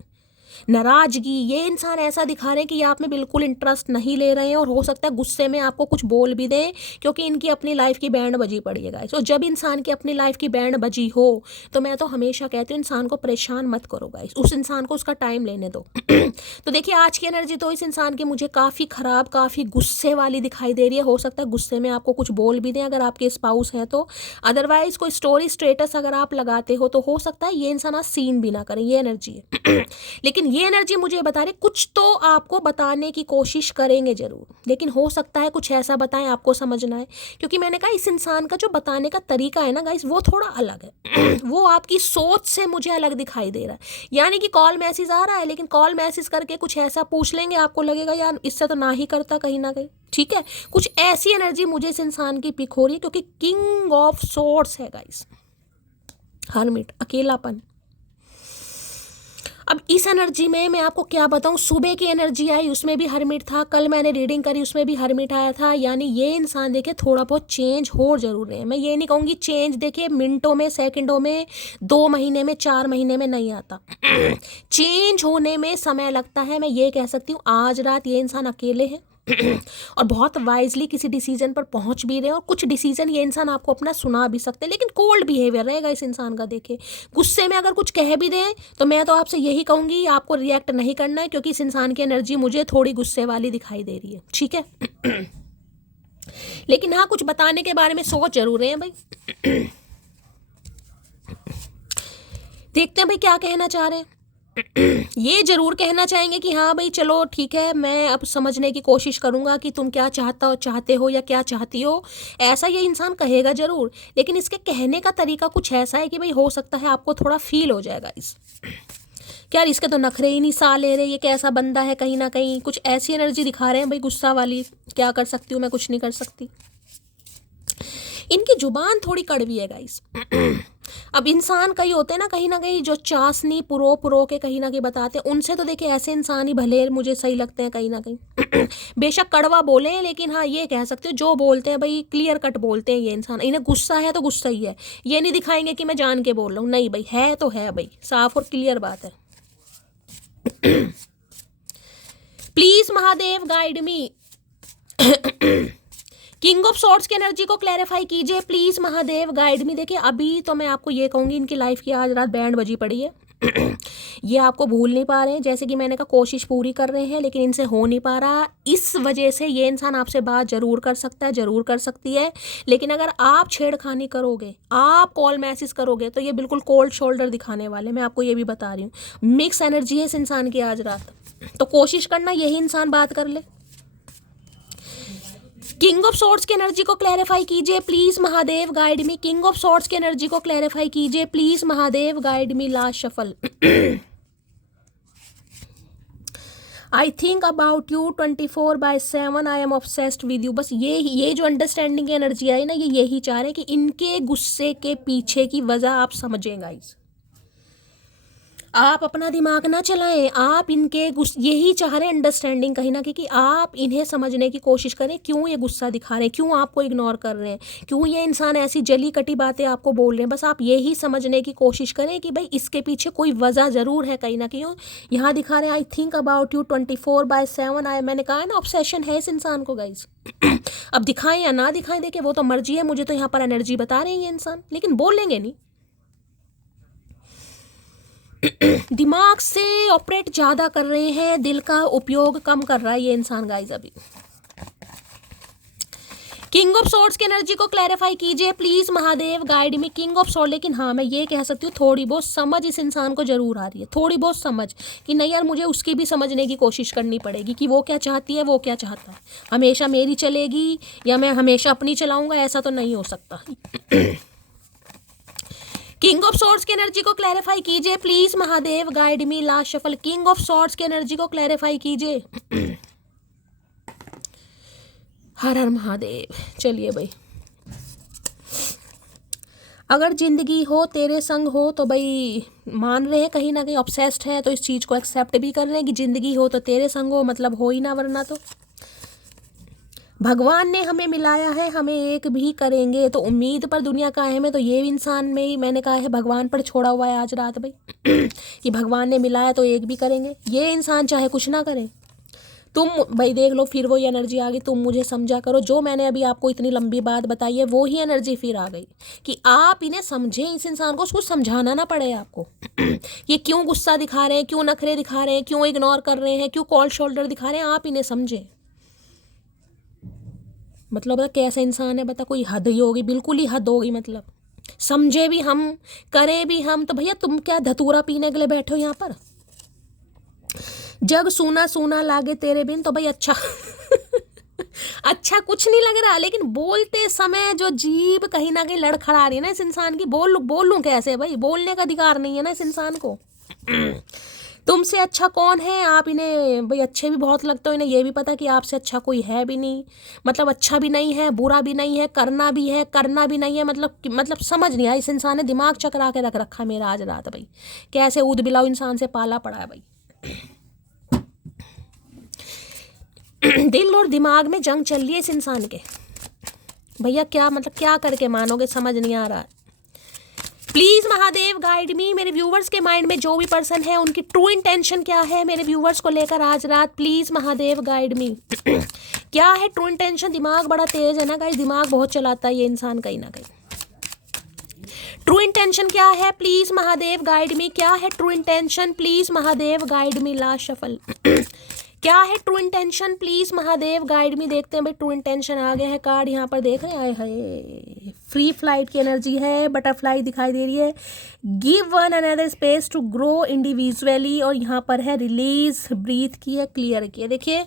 नाराजगी। ये इंसान ऐसा दिखा रहे हैं कि ये आप में बिल्कुल इंटरेस्ट नहीं ले रहे हैं, और हो सकता है गुस्से में आपको कुछ बोल भी दें, क्योंकि इनकी अपनी लाइफ की बैंड बजी पड़ी है गाइस। तो जब इंसान की अपनी लाइफ की बैंड बजी हो, तो मैं तो हमेशा कहती हूँ इंसान को परेशान मत करो गाइस, उस इंसान को उसका टाइम लेने दो। तो देखिए आज की एनर्जी तो इस इंसान की मुझे काफ़ी ख़राब, काफ़ी गुस्से वाली दिखाई दे रही है। हो सकता है गुस्से में आपको कुछ बोल भी दें अगर आपके स्पाउस हैं तो। अदरवाइज कोई स्टोरी स्टेटस अगर आप लगाते हो तो हो सकता है ये इंसान आज सीन भी ना करें, ये एनर्जी है। लेकिन ये एनर्जी मुझे बता रही कुछ तो आपको बताने की कोशिश करेंगे जरूर, लेकिन हो सकता है कुछ ऐसा बताएं आपको समझना है। क्योंकि मैंने कहा इस इंसान का जो बताने का तरीका है ना गाइस, वो थोड़ा अलग है। वो आपकी सोच से मुझे अलग दिखाई दे रहा है। यानी कि कॉल मैसेज आ रहा है, लेकिन कॉल मैसेज करके कुछ ऐसा पूछ लेंगे, आपको लगेगा यार इससे तो ना ही करता कहीं ना कहीं, ठीक है। कुछ ऐसी एनर्जी मुझे इस इंसान की पिक हो रही है, क्योंकि किंग ऑफ सोर्ड्स है गाइस, हर्मिट, अकेलापन। अब इस एनर्जी में मैं आपको क्या बताऊं, सुबह की एनर्जी आई उसमें भी हर्मिट था, कल मैंने रीडिंग करी उसमें भी हर्मिट आया था। यानी ये इंसान देखिए थोड़ा बहुत चेंज हो जरूर रहे हैं। मैं ये नहीं कहूँगी चेंज देखिए मिनटों में, सेकंडों में, 2 महीने में, 4 महीने में नहीं आता। चेंज होने में समय लगता है। मैं ये कह सकती हूँ आज रात ये इंसान अकेले हैं और बहुत वाइजली किसी डिसीजन पर पहुंच भी रहे हैं, और कुछ डिसीजन ये इंसान आपको अपना सुना भी सकते हैं। लेकिन कोल्ड बिहेवियर रहेगा इस इंसान का। देखिए गुस्से में अगर कुछ कह भी दें तो मैं तो आपसे यही कहूँगी आपको रिएक्ट नहीं करना है, क्योंकि इस इंसान की एनर्जी मुझे थोड़ी गुस्से वाली दिखाई दे रही है, ठीक है। लेकिन हाँ कुछ बताने के बारे में सोच जरूर रहे हैं भाई। देखते हैं भाई क्या कहना चाह रहे हैं। ये जरूर कहना चाहेंगे कि हाँ भाई चलो ठीक है, मैं अब समझने की कोशिश करूंगा कि तुम क्या चाहते हो या क्या चाहती हो। ऐसा ये इंसान कहेगा जरूर, लेकिन इसके कहने का तरीका कुछ ऐसा है कि भाई हो सकता है आपको थोड़ा फील हो जाएगा इस क्या इसके तो नखरे ही नहीं सा ले रहे, ये कैसा बंदा है, कहीं ना कहीं कुछ ऐसी एनर्जी दिखा रहे हैं भाई गुस्सा वाली। क्या कर सकती हूँ मैं, कुछ नहीं कर सकती। इनकी जुबान थोड़ी कड़वी है गाइस। अब इंसान कई होते हैं ना कहीं जो चाशनी पुरो के कहीं ना कहीं बताते हैं, उनसे तो देखिए ऐसे इंसान ही भले मुझे सही लगते हैं कहीं ना कहीं। बेशक कड़वा बोले, लेकिन हाँ ये कह सकते हो जो बोलते हैं भाई क्लियर कट बोलते हैं ये इंसान। इन्हें गुस्सा है तो गुस्सा ही है, ये नहीं दिखाएंगे कि मैं जान के बोल रहा हूँ, नहीं भाई है तो है भाई, साफ और क्लियर बात है। Please Mahadev guide me. King of swords की एनर्जी को क्लैरिफाई कीजिए प्लीज महादेव, गाइड मी। देखिए अभी तो मैं आपको ये कहूँगी इनकी लाइफ की आज रात बैंड बजी पड़ी है। ये आपको भूल नहीं पा रहे हैं, जैसे कि मैंने कहा कोशिश पूरी कर रहे हैं लेकिन इनसे हो नहीं पा रहा। इस वजह से ये इंसान आपसे बात जरूर कर सकता है, जरूर कर सकती है, लेकिन अगर आप छेड़खानी करोगे, आप कॉल मैसेज करोगे, तो ये बिल्कुल कोल्ड शोल्डर दिखाने वाले। मैं आपको ये भी बता रही हूँ, मिक्स एनर्जी है इस इंसान की आज रात। तो कोशिश करना यही इंसान बात कर ले। किंग ऑफ सॉर्ड्स की एनर्जी को क्लैरिफाई कीजिए please Mahadev, guide me. King of swords की एनर्जी को क्लैरिफाई कीजिए please Mahadev, guide me. Last shuffle. I think about you 24/7, I am obsessed with you. बस ये जो अंडरस्टैंडिंग की एनर्जी आई ना, ये यही चाह रहे हैं कि इनके गुस्से के पीछे की वजह आप समझें गाइस। आप अपना दिमाग ना चलाएं, आप इनके यही चाह रहे हैं अंडरस्टैंडिंग कहीं ना कहीं, कि आप इन्हें समझने की कोशिश करें क्यों ये गुस्सा दिखा रहे हैं, क्यों आपको इग्नोर कर रहे हैं, क्यों ये इंसान ऐसी जली कटी बातें आपको बोल रहे हैं। बस आप यही समझने की कोशिश करें कि भाई इसके पीछे कोई वजह ज़रूर है कहीं ना कहीं। यहाँ दिखा रहे हैं आई थिंक अबाउट यू 24/7। मैंने कहा है ना, ऑब्सेशन है इस इंसान को गाइज। अब दिखाएं या ना दिखाएं, देखिए वो तो मर्जी है, मुझे तो यहाँ पर एनर्जी बता रहे हैं ये इंसान, लेकिन बोलेंगे नहीं। दिमाग से ऑपरेट ज़्यादा कर रहे हैं, दिल का उपयोग कम कर रहा है ये इंसान गाइस अभी। किंग ऑफ सॉर्ड्स की एनर्जी को क्लैरिफाई कीजिए please Mahadev, guide me. King of sword, लेकिन हाँ मैं ये कह सकती हूँ थोड़ी बहुत समझ इस इंसान को जरूर आ रही है, थोड़ी बहुत समझ कि नहीं यार मुझे उसकी भी समझने की कोशिश करनी पड़ेगी कि वो क्या चाहती है, वो क्या चाहता है। हमेशा मेरी चलेगी या मैं हमेशा अपनी चलाऊंगा, ऐसा तो नहीं हो सकता। किंग ऑफ सॉर्ड्स की एनर्जी को क्लैरिफाई कीजिए please Mahadev, guide me. Last shuffle. King of swords की एनर्जी को क्लैरिफाई कीजिए। हर हर महादेव। चलिए भाई, अगर जिंदगी हो तेरे संग हो तो भाई मान रहे हैं कहीं ना कहीं, ऑब्सेस्ड है तो इस चीज़ को एक्सेप्ट भी कर रहे हैं कि जिंदगी हो तो तेरे संग हो, मतलब हो ही ना, वरना तो भगवान ने हमें मिलाया है, हमें एक भी करेंगे। तो उम्मीद पर दुनिया कायम है, तो ये इंसान में ही मैंने कहा है भगवान पर छोड़ा हुआ है आज रात भाई कि भगवान ने मिलाया तो एक भी करेंगे। ये इंसान चाहे कुछ ना करे, तुम भाई देख लो, फिर वो ही एनर्जी आ गई, तुम मुझे समझा करो। जो मैंने अभी आपको इतनी लंबी बात बताई है वो ही एनर्जी फिर आ गई कि आप इन्हें समझें, इस इंसान को कुछ समझाना ना पड़े आपको। ये क्यों गुस्सा दिखा रहे हैं, क्यों नखरे दिखा रहे हैं, क्यों इग्नोर कर रहे हैं, क्यों कॉल्ड शोल्डर दिखा रहे हैं, आप इन्हें समझें। मतलब कैसा इंसान है बता, कोई हद ही होगी, बिल्कुल ही हद होगी। मतलब समझे भी हम, करे भी हम, तो भैया तुम क्या धतूरा पीने के लिए बैठे हो यहाँ पर? जग सूना सूना लागे तेरे बिन, तो भाई अच्छा अच्छा कुछ नहीं लग रहा, लेकिन बोलते समय जो जीभ कहीं ना कहीं लड़खड़ा रही है ना इस इंसान की, बोल लूँ कैसे भाई? बोलने का अधिकार नहीं है ना इस इंसान को। तुमसे अच्छा कौन है? आप इन्हें भाई अच्छे भी बहुत लगते हो, इन्हें ये भी पता कि आपसे अच्छा कोई है भी नहीं। मतलब अच्छा भी नहीं है, बुरा भी नहीं है, करना भी है, करना भी नहीं है। मतलब समझ नहीं आया, इस इंसान ने दिमाग चकरा के रख रखा मेरा आज रात भाई। कैसे ऊद बिलाऊ इंसान से पाला पड़ा है भाई। दिल और दिमाग में जंग चल रही है इस इंसान के भैया। क्या मतलब क्या करके मानोगे, समझ नहीं आ रहा। प्लीज महादेव गाइड मी। मेरे व्यूवर्स के माइंड में जो भी पर्सन है उनकी ट्रू इंटेंशन क्या है मेरे व्यूवर्स को लेकर आज रात, प्लीज महादेव गाइड मी। क्या है ट्रू इंटेंशन? दिमाग बड़ा तेज है ना गाइस, दिमाग बहुत चलाता है ये इंसान कहीं ना कहीं। ट्रू इंटेंशन क्या है प्लीज महादेव गाइड मी? क्या है true intention please Mahadev guide me? Last shuffle. क्या है true intention please Mahadev guide मी? देखते हैं भाई, ट्रू इंटेंशन आ गया है कार्ड यहाँ पर, देख रहे हैं। हाय फ्री फ्लाइट की एनर्जी है, बटरफ्लाई दिखाई दे रही है। Give one another space to grow individually, और यहाँ पर है रिलीज, ब्रीथ की है, क्लियर की है। देखिए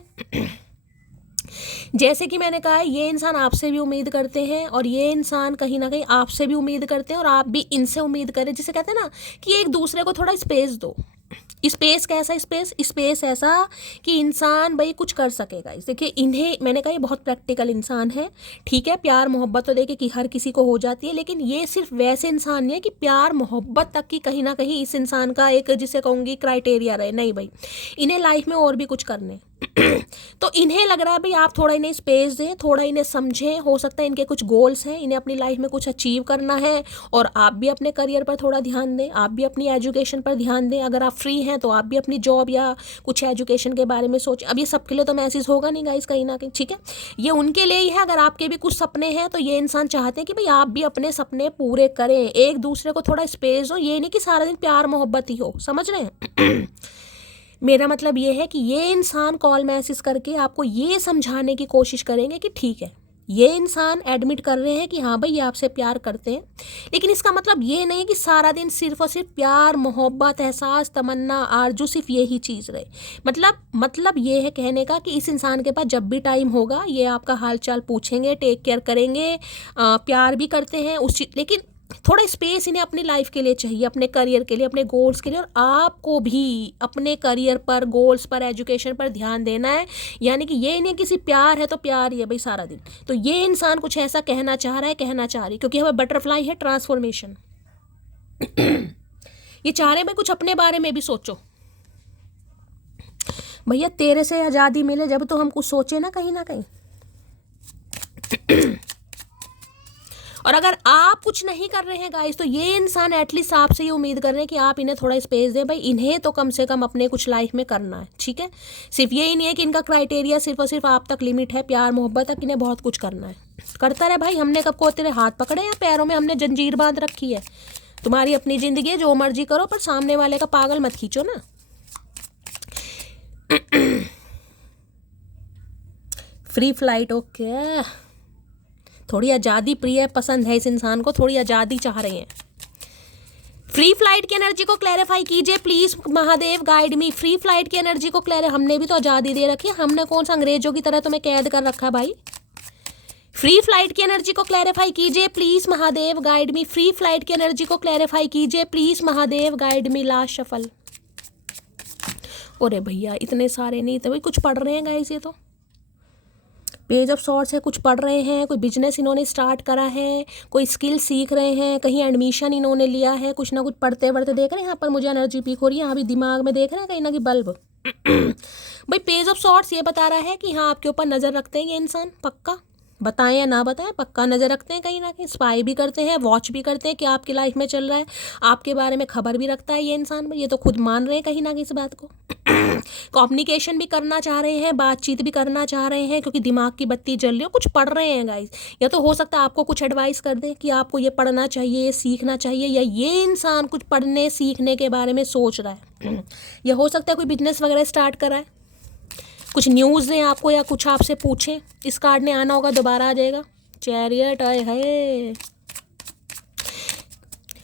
जैसे कि मैंने कहा है, ये इंसान आपसे भी उम्मीद करते हैं और ये इंसान कहीं ना कहीं आपसे भी उम्मीद करते हैं, और आप भी इनसे उम्मीद करें। जिसे कहते हैं ना कि एक दूसरे को थोड़ा स्पेस दो। स्पेस कैसा स्पेस ऐसा कि इंसान भाई कुछ कर सकेगा। देखिए इन्हें मैंने कहा ये बहुत प्रैक्टिकल इंसान है, ठीक है। प्यार मोहब्बत तो देखिए कि हर किसी को हो जाती है, लेकिन ये सिर्फ वैसे इंसान नहीं है कि प्यार मोहब्बत तक की कहीं ना कहीं इस इंसान का एक जिसे कहूँगी क्राइटेरिया रहे। नहीं भाई, इन्हें लाइफ में और भी कुछ करने तो इन्हें लग रहा है भाई आप थोड़ा इन्हें स्पेस दें, थोड़ा इन्हें समझें। हो सकता है इनके कुछ गोल्स हैं, इन्हें अपनी लाइफ में कुछ अचीव करना है, और आप भी अपने करियर पर थोड़ा ध्यान दें, आप भी अपनी एजुकेशन पर ध्यान दें। अगर आप फ्री हैं तो आप भी अपनी जॉब या कुछ एजुकेशन के बारे में सोचें। अब ये सबके लिए तो मैसेज होगा नहीं गाइस कहीं ना कहीं, ठीक है। ये उनके लिए ही है, अगर आपके भी कुछ सपने हैं तो ये इंसान चाहते हैं कि भाई आप भी अपने सपने पूरे करें, एक दूसरे को थोड़ा स्पेस हो। ये नहीं कि सारा दिन प्यार मोहब्बत ही हो, समझ रहे हैं। मेरा मतलब ये है कि ये इंसान कॉल मैसेज करके आपको ये समझाने की कोशिश करेंगे कि ठीक है ये इंसान एडमिट कर रहे हैं कि हाँ भाई ये आपसे प्यार करते हैं, लेकिन इसका मतलब ये नहीं कि सारा दिन सिर्फ और सिर्फ प्यार, मोहब्बत, एहसास, तमन्ना, आरजू सिर्फ यही चीज़ रहे। मतलब ये है कहने का कि इस इंसान के पास जब भी टाइम होगा ये आपका हाल चाल पूछेंगे, टेक केयर करेंगे, प्यार भी करते हैं उस चीज, लेकिन थोड़ा स्पेस इन्हें अपनी लाइफ के लिए चाहिए, अपने करियर के लिए, अपने गोल्स के लिए। और आपको भी अपने करियर पर, गोल्स पर, एजुकेशन पर ध्यान देना है। यानी कि ये नहीं किसी प्यार है तो प्यार ही है भाई सारा दिन। तो ये इंसान कुछ ऐसा कहना चाह रहा है, कहना चाह रही, क्योंकि हमें बटरफ्लाई है, ट्रांसफॉर्मेशन। ये चाह रहे हैं भाई कुछ अपने बारे में भी सोचो। भैया तेरे से आज़ादी मिले जब तो हम कुछ सोचे ना कहीं ना कहीं। और अगर आप कुछ नहीं कर रहे हैं गाइस, तो ये इंसान एटलीस्ट आपसे ये उम्मीद कर रहे हैं कि आप इन्हें थोड़ा स्पेस दें। भाई इन्हें तो कम से कम अपने कुछ लाइफ में करना है, ठीक है। सिर्फ यही नहीं है कि इनका क्राइटेरिया सिर्फ और सिर्फ आप तक लिमिट है, प्यार मोहब्बत तक, इन्हें बहुत कुछ करना है। करता रहे भाई, हमने कब को तेरे हाथ पकड़े या पैरों में हमने जंजीर बांध रखी है। तुम्हारी अपनी जिंदगी है, जो मर्जी करो, पर सामने वाले का पागल मत खींचो ना। Free flight, okay. थोड़ी आज़ादी प्रिय पसंद है इस इंसान को, थोड़ी आज़ादी चाह रहे हैं। फ्री फ्लाइट की एनर्जी को क्लैरिफाई कीजिए please Mahadev, guide me. Free flight की एनर्जी को हमने भी तो आज़ादी दे रखी है, हमने कौन सा अंग्रेजों की तरह तुम्हें कैद कर रखा है भाई। फ्री फ्लाइट की एनर्जी को क्लैरिफाई कीजिए please Mahadev, guide me. Free flight की एनर्जी को क्लैरिफाई कीजिए please Mahadev, guide me. Last shuffle. अरे भैया इतने सारे नहीं थे भाई, कुछ पढ़ रहे हैं गाइस। ये तो पेज ऑफ सॉर्ट्स है, कुछ पढ़ रहे हैं, कोई बिजनेस इन्होंने स्टार्ट करा है, कोई स्किल सीख रहे हैं, कहीं एडमिशन इन्होंने लिया है, कुछ ना कुछ पढ़ते पढ़ते देख रहे हैं। यहाँ पर मुझे एनर्जी पीक हो रही है, यहाँ भी दिमाग में देख रहे हैं कहीं ना कहीं बल्ब। भाई पेज ऑफ सॉर्ट्स ये बता रहा है कि हाँ आपके ऊपर नज़र रखते हैं ये इंसान, पक्का। बताएं या ना बताएं, पक्का नज़र रखते हैं, कहीं ना कहीं स्पाई भी करते हैं, वॉच भी करते हैं कि आपकी लाइफ में चल रहा है, आपके बारे में खबर भी रखता है ये इंसान। ये तो खुद मान रहे हैं कहीं ना कहीं इस बात को। कम्युनिकेशन भी करना चाह रहे हैं, बातचीत भी करना चाह रहे हैं, क्योंकि दिमाग की बत्ती जल रही है, कुछ पढ़ रहे हैं गाइस। या तो हो सकता है आपको कुछ एडवाइस कर दें कि आपको ये पढ़ना चाहिए, ये सीखना चाहिए, या ये इंसान कुछ पढ़ने सीखने के बारे में सोच रहा है। या हो सकता है कोई बिजनेस वगैरह स्टार्ट करा है, कुछ न्यूज़ दें आपको या कुछ आपसे पूछें। इस कार्ड ने आना होगा, दोबारा आ जाएगा। चैरियट आए है।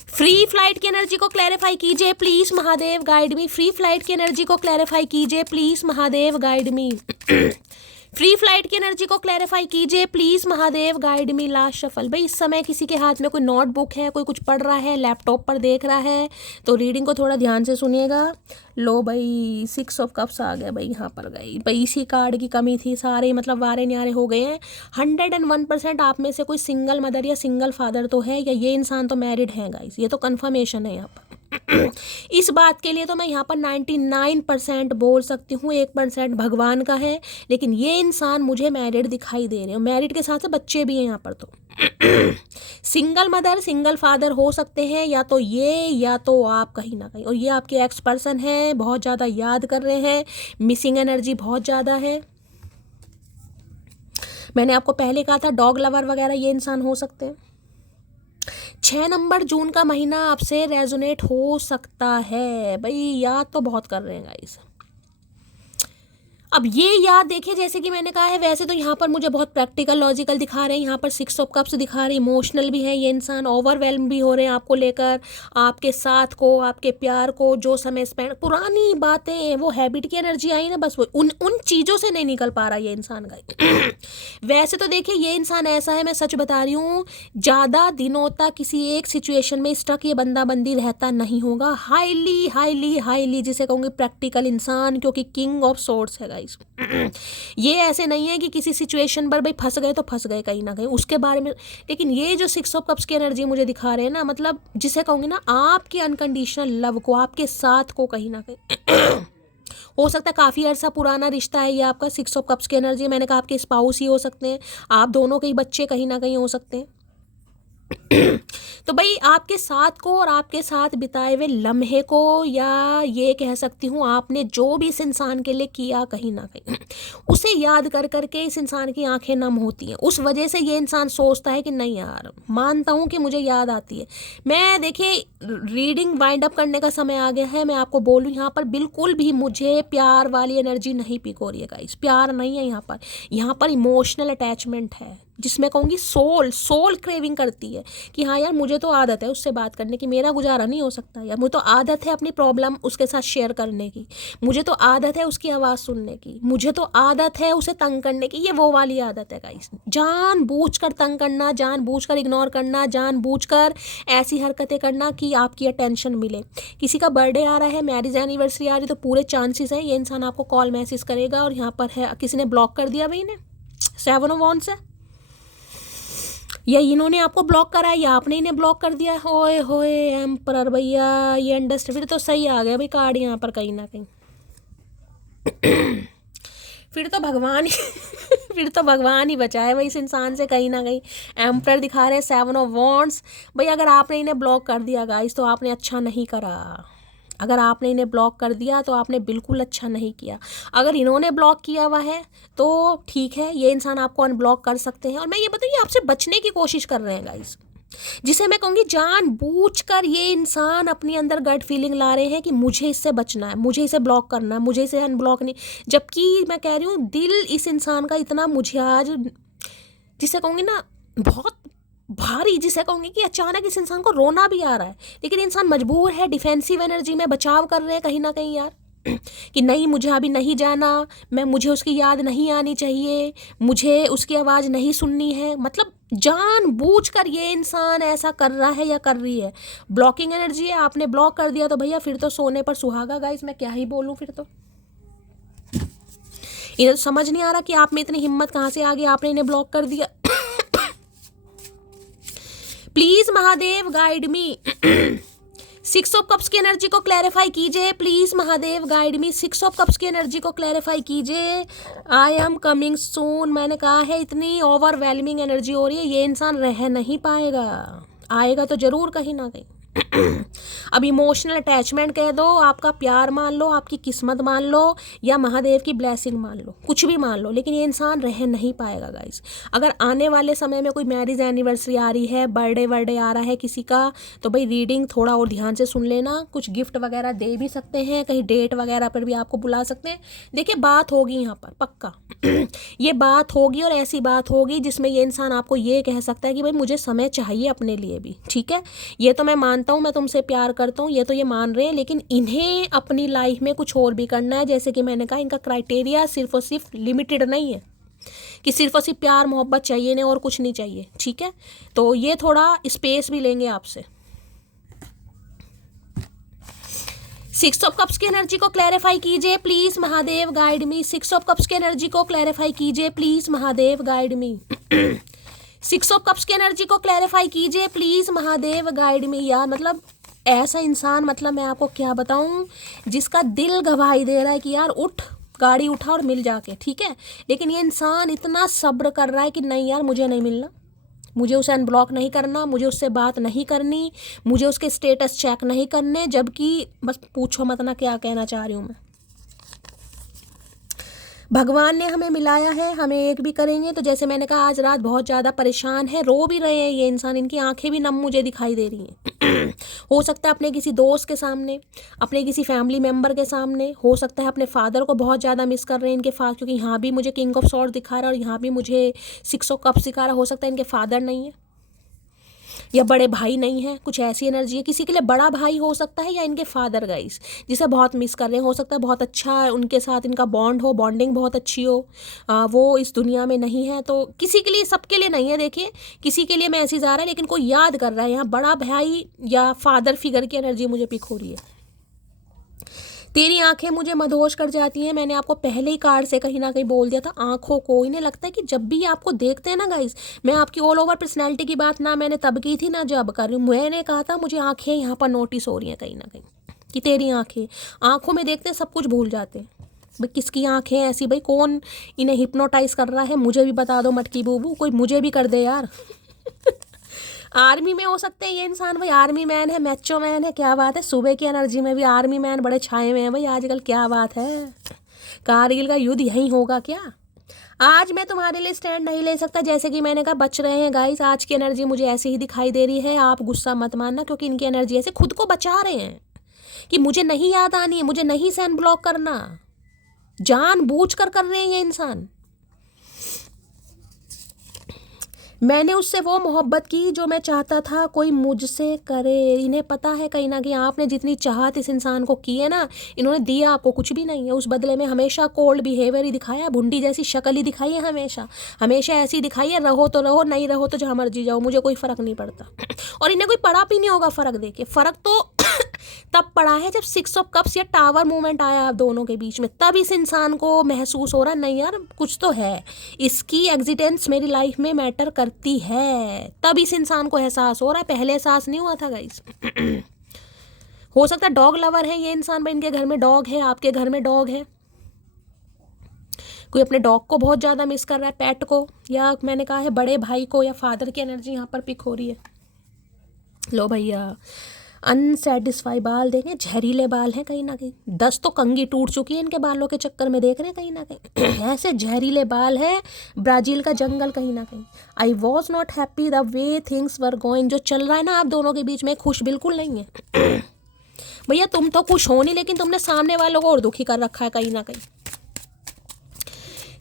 फ्री फ्लाइट की एनर्जी को क्लैरिफाई कीजिए please Mahadev, guide me. Free flight की एनर्जी को क्लैरिफाई कीजिए please Mahadev, guide me. Free flight की एनर्जी को क्लैरिफाई कीजिए please Mahadev, guide me. Last shuffle. भाई इस समय किसी के हाथ में कोई नोटबुक है, कोई कुछ पढ़ रहा है, लैपटॉप पर देख रहा है, तो रीडिंग को थोड़ा ध्यान से सुनिएगा। लो भाई 6 ऑफ कप्स आ गया भाई, यहाँ पर गई भाई। इसी कार्ड की कमी थी, सारे मतलब वारे न्यारे हो गए हैं। 101% आप में से कोई सिंगल मदर या सिंगल फादर तो है, या ये इंसान तो मैरिड है गाइस, ये तो कन्फर्मेशन है यहाँ पर। इस बात के लिए तो मैं यहाँ पर 99% बोल सकती हूँ, 1% भगवान का है, लेकिन ये इंसान मुझे मैरिड दिखाई दे रहे हैं। मैरिड के साथ साथ बच्चे भी हैं यहाँ पर। तो सिंगल मदर सिंगल फादर हो सकते हैं, या तो ये या तो आप कहीं ना कहीं। और ये आपके एक्स पर्सन है, बहुत ज़्यादा याद कर रहे हैं, मिसिंग एनर्जी बहुत ज़्यादा है। मैंने आपको पहले कहा था डॉग लवर वगैरह ये इंसान हो सकते हैं। 6 नंबर जून का महीना आपसे रेजोनेट हो सकता है भाई, याद तो बहुत कर रहे हैं गाइस। अब ये याद देखिए, जैसे कि मैंने कहा है, वैसे तो यहाँ पर मुझे बहुत प्रैक्टिकल लॉजिकल दिखा रहे हैं, यहाँ पर 6 ऑफ कप्स दिखा रहे हैं, इमोशनल भी है ये इंसान, ओवरवेल्म भी हो रहे हैं आपको लेकर, आपके साथ को, आपके प्यार को, जो समय स्पेंड, पुरानी बातें, वो हैबिट की एनर्जी आई ना, बस वो उन चीज़ों से नहीं निकल पा रहा ये इंसान का। वैसे तो देखिए ये इंसान ऐसा है, मैं सच बता रही हूँ, ज़्यादा दिनों तक किसी एक सिचुएशन में स्टक ये बंदा बंदी रहता नहीं होगा। हाईली हाईली हाईली जिसे कहूँगी प्रैक्टिकल इंसान, क्योंकि किंग ऑफ सोर्ड्स है। ये ऐसे नहीं है कि किसी सिचुएशन पर भाई फंस गए तो फंस गए कहीं ना कहीं उसके बारे में, लेकिन ये जो 6 ऑफ कप्स की एनर्जी मुझे दिखा रहे हैं ना, मतलब जिसे कहूँगी ना आपके अनकंडीशनल लव को, आपके साथ को कहीं ना कहीं हो सकता है काफ़ी अर्सा पुराना रिश्ता है ये आपका। 6 ऑफ कप्स की एनर्जी, मैंने कहा आपके स्पाउस ही हो सकते हैं, आप दोनों के ही बच्चे कहीं ना कहीं हो सकते हैं। तो भाई आपके साथ को और आपके साथ बिताए हुए लम्हे को, या ये कह सकती हूँ आपने जो भी इस इंसान के लिए किया कहीं ना कहीं, उसे याद कर करके इस इंसान की आंखें नम होती हैं। उस वजह से ये इंसान सोचता है कि नहीं यार, मानता हूँ कि मुझे याद आती है। मैं देखिए, रीडिंग वाइंड अप करने का समय आ गया है। मैं आपको बोलूँ यहाँ पर बिल्कुल भी मुझे प्यार वाली एनर्जी नहीं पिक हो रही है गाइस। प्यार नहीं है यहाँ पर इमोशनल अटैचमेंट है, जिसमें कहूँगी सोल क्रेविंग करती है कि हाँ यार, मुझे तो आदत है उससे बात करने की, मेरा गुजारा नहीं हो सकता यार, मुझे तो आदत है अपनी प्रॉब्लम उसके साथ शेयर करने की, मुझे तो आदत है उसकी आवाज़ सुनने की, मुझे तो आदत है उसे तंग करने की। ये वो वाली आदत है गाइस, जानबूझकर तंग करना, जानबूझकर इग्नोर करना, जानबूझकर ऐसी हरकतें करना कि आपकी अटेंशन मिले। किसी का बर्थडे आ रहा है, मैरिज एनिवर्सरी आ रही है, तो पूरे चांसेस है ये इंसान आपको कॉल मैसेज करेगा। और यहाँ पर है किसी ने ब्लॉक कर दिया भाई ने, 7 ऑफ वॉन्ड्स है, या इन्होंने आपको ब्लॉक करा है या आपने इन्हें ब्लॉक कर दिया। होए होए एम्परर भैया, ये अंडरस्टैंड, फिर तो सही आ गया भाई कार्ड यहाँ पर कहीं ना कहीं। फिर तो भगवान ही फिर तो भगवान ही बचाए भाई इस इंसान से कहीं ना कहीं। एम्परर दिखा रहे हैं, 7 ऑफ वॉन्ड्स। भाई अगर आपने इन्हें ब्लॉक कर दिया गाइस तो आपने अच्छा नहीं करा। अगर आपने इन्हें ब्लॉक कर दिया तो आपने बिल्कुल अच्छा नहीं किया। अगर इन्होंने ब्लॉक किया हुआ है तो ठीक है, ये इंसान आपको अनब्लॉक कर सकते हैं। और मैं ये बताऊँ, ये आपसे बचने की कोशिश कर रहे हैं गाइस, जिसे मैं कहूँगी जानबूझकर ये इंसान अपनी अंदर गट फीलिंग ला रहे हैं कि मुझे इससे बचना है, मुझे इसे ब्लॉक करना है, मुझे इसे अनब्लॉक नहीं। जबकि मैं कह रही हूँ दिल इस इंसान का इतना मुझे आज, जिसे कहूँगी ना बहुत भारी, जिसे कहूँगी कि अचानक इस इंसान को रोना भी आ रहा है, लेकिन इंसान मजबूर है, डिफेंसिव एनर्जी में बचाव कर रहे हैं कहीं ना कहीं यार, कि नहीं मुझे अभी नहीं जाना, मुझे उसकी याद नहीं आनी चाहिए, मुझे उसकी आवाज़ नहीं सुननी है। मतलब जानबूझकर ये इंसान ऐसा कर रहा है या कर रही है। ब्लॉकिंग एनर्जी है, आपने ब्लॉक कर दिया तो भैया फिर तो सोने पर सुहागा गाइस, मैं क्या ही बोलूँ। फिर तो इन्हें तो समझ नहीं आ रहा कि आप में इतनी हिम्मत कहाँ से आ गई, आपने इन्हें ब्लॉक कर दिया। Please Mahadev guide me. 6 of cups की एनर्जी को क्लैरिफाई कीजिए please Mahadev guide me. 6 of cups की एनर्जी को क्लैरिफाई कीजिए। I am coming soon. मैंने कहा है, इतनी ओवरवेलमिंग एनर्जी हो रही है, ये इंसान रह नहीं पाएगा, आएगा तो जरूर कहीं ना कहीं। अब इमोशनल अटैचमेंट कह दो, आपका प्यार मान लो, आपकी किस्मत मान लो, या महादेव की ब्लेसिंग मान लो, कुछ भी मान लो, लेकिन ये इंसान रह नहीं पाएगा गाइस। अगर आने वाले समय में कोई मैरिज एनिवर्सरी आ रही है, बर्थडे आ रहा है किसी का, तो भाई रीडिंग थोड़ा और ध्यान से सुन लेना। कुछ गिफ्ट वगैरह दे भी सकते हैं, कहीं डेट वगैरह पर भी आपको बुला सकते हैं। देखिए बात होगी यहाँ पर पक्का। ये बात होगी और ऐसी बात होगी जिसमें ये इंसान आपको ये कह सकता है कि भाई मुझे समय चाहिए अपने लिए भी, ठीक है। ये तो मैं मानता हूँ, मैं तुमसे प्यार करता हूँ, ये तो ये मान रहे हैं, लेकिन इन्हें अपनी लाइफ में कुछ और भी करना है। जैसे कि मैंने कहा, इनका क्राइटेरिया सिर्फ और सिर्फ लिमिटेड नहीं है कि सिर्फ और सिर्फ प्यार मोहब्बत चाहिए इन्हें और कुछ नहीं चाहिए, ठीक है। तो ये थोड़ा स्पेस भी लेंगे आपसे। 6 ऑफ कप्स की एनर्जी को क्लैरिफाई कीजिए please Mahadev guide me. 6 of cups की एनर्जी को क्लैरिफाई कीजिए please Mahadev guide me. 6 of cups की एनर्जी को क्लैरिफाई कीजिए प्लीज महादेव गाइड मी। यार मतलब ऐसा इंसान, मतलब मैं आपको क्या बताऊं, जिसका दिल गवाही दे रहा है कि यार उठ, गाड़ी उठा और मिल जाके, ठीक है। लेकिन ये इंसान इतना सब्र कर रहा है कि नहीं यार मुझे नहीं मिलना, मुझे उसे अनब्लॉक नहीं करना, मुझे उससे बात नहीं करनी, मुझे उसके स्टेटस चेक नहीं करने। जबकि बस पूछो मत ना क्या कहना चाह रही हूँ मैं। भगवान ने हमें मिलाया है, हमें एक भी करेंगे। तो जैसे मैंने कहा, आज रात बहुत ज़्यादा परेशान है, रो भी रहे हैं ये इंसान, इनकी आंखें भी नम मुझे दिखाई दे रही हैं। हो सकता है अपने किसी दोस्त के सामने, अपने किसी फैमिली मेम्बर के सामने, हो सकता है अपने फादर को बहुत ज़्यादा मिस कर रहे हैं इनके फादर, क्योंकि यहाँ भी मुझे किंग ऑफ सॉर्ड दिखा रहा है और यहाँ भी मुझे 6 ऑफ कप्स दिखा रहा है। हो सकता है इनके फादर नहीं है या बड़े भाई नहीं है, कुछ ऐसी एनर्जी है। किसी के लिए बड़ा भाई हो सकता है या इनके फादर गाइस, जिसे बहुत मिस कर रहे हैं। हो सकता है बहुत अच्छा उनके साथ इनका बॉन्ड हो, बॉन्डिंग बहुत अच्छी हो, वो इस दुनिया में नहीं है। तो किसी के लिए, सबके लिए नहीं है, देखिए किसी के लिए मैसेज आ रहा है, लेकिन कोई याद कर रहा है। यहाँ बड़ा भाई या फादर फिगर की एनर्जी मुझे पिक हो रही है। तेरी आंखें मुझे मदहोश कर जाती हैं। मैंने आपको पहले ही कार्ड से कहीं ना कहीं बोल दिया था, आंखों को। इन्हें लगता है कि जब भी आपको देखते हैं ना गाइस, मैं आपकी ऑल ओवर पर्सनैलिटी की बात ना मैंने तब की थी ना जब कर रही हूँ। मैंने कहा था मुझे आंखें यहाँ पर नोटिस हो रही हैं कहीं ना कहीं, कि तेरी आंखें, आंखों में देखते हैं सब कुछ भूल जाते हैं। भाई किसकी आंखें ऐसी, भाई कौन इन्हें हिप्नोटाइज कर रहा है, मुझे भी बता दो मटकी बूबू, कोई मुझे भी कर दे यार। आर्मी में हो सकते हैं ये इंसान, भाई आर्मी मैन है, मैचो मैन है, क्या बात है। सुबह की एनर्जी में भी आर्मी मैन बड़े छाए हुए हैं भाई आजकल, क्या बात है। कारगिल का युद्ध यहीं होगा क्या। आज मैं तुम्हारे लिए स्टैंड नहीं ले सकता, जैसे कि मैंने कहा बच रहे हैं गाइस। आज की एनर्जी मुझे ऐसे ही दिखाई दे रही है, आप गुस्सा मत मानना, क्योंकि इनकी एनर्जी ऐसे खुद को बचा रहे हैं कि मुझे नहीं याद आनी है, मुझे नहीं सैन ब्लॉक करना, जानबूझ कर रहे हैं ये इंसान। मैंने उससे वो मोहब्बत की जो मैं चाहता था कोई मुझसे करे। इन्हें पता है कहीं ना कहीं आपने जितनी चाहत इस इंसान को की है ना, इन्होंने दिया आपको कुछ भी नहीं है। उस बदले में हमेशा कोल्ड बिहेवियर ही दिखाया है, भुंडी जैसी शक्ल ही दिखाई है, हमेशा हमेशा ऐसी दिखाई है, रहो तो रहो, नहीं रहो तो जहाँ मर्जी जाओ, मुझे कोई फ़र्क नहीं पड़ता। और इन्हें कोई पड़ा भी नहीं होगा फ़र्क देके। फ़र्क तो तब पड़ा है जब 6 ऑफ कप्स या टावर मूवमेंट आया आप दोनों के बीच में, तब इस इंसान को महसूस हो रहा नहीं यार कुछ तो है, इसकी एग्जिस्टेंस मेरी लाइफ में मैटर करती है। तब इस इंसान को एहसास हो रहा है, पहले एहसास नहीं हुआ था गाइस। हो सकता है डॉग लवर है ये इंसान, भाई इनके घर में डॉग है, आपके घर में डॉग है, कोई अपने डॉग को बहुत ज़्यादा मिस कर रहा है, पेट को, या मैंने कहा है बड़े भाई को, या फादर की एनर्जी यहाँ पर पिक हो रही है। लो भैया, अनसेटिस्फाई बाल देखें, जहरीले बाल हैं कहीं ना कहीं, 10 तो कंघी टूट चुकी है इनके बालों के चक्कर में, देख रहे हैं कहीं ना कहीं। ऐसे जहरीले बाल हैं, ब्राज़ील का जंगल कहीं ना कहीं। I was not happy the way things were going, जो चल रहा है ना आप दोनों के बीच में, खुश बिल्कुल नहीं है। भैया तुम तो खुश हो नहीं, लेकिन तुमने सामने वालों को और दुखी कर रखा है कहीं ना कहीं।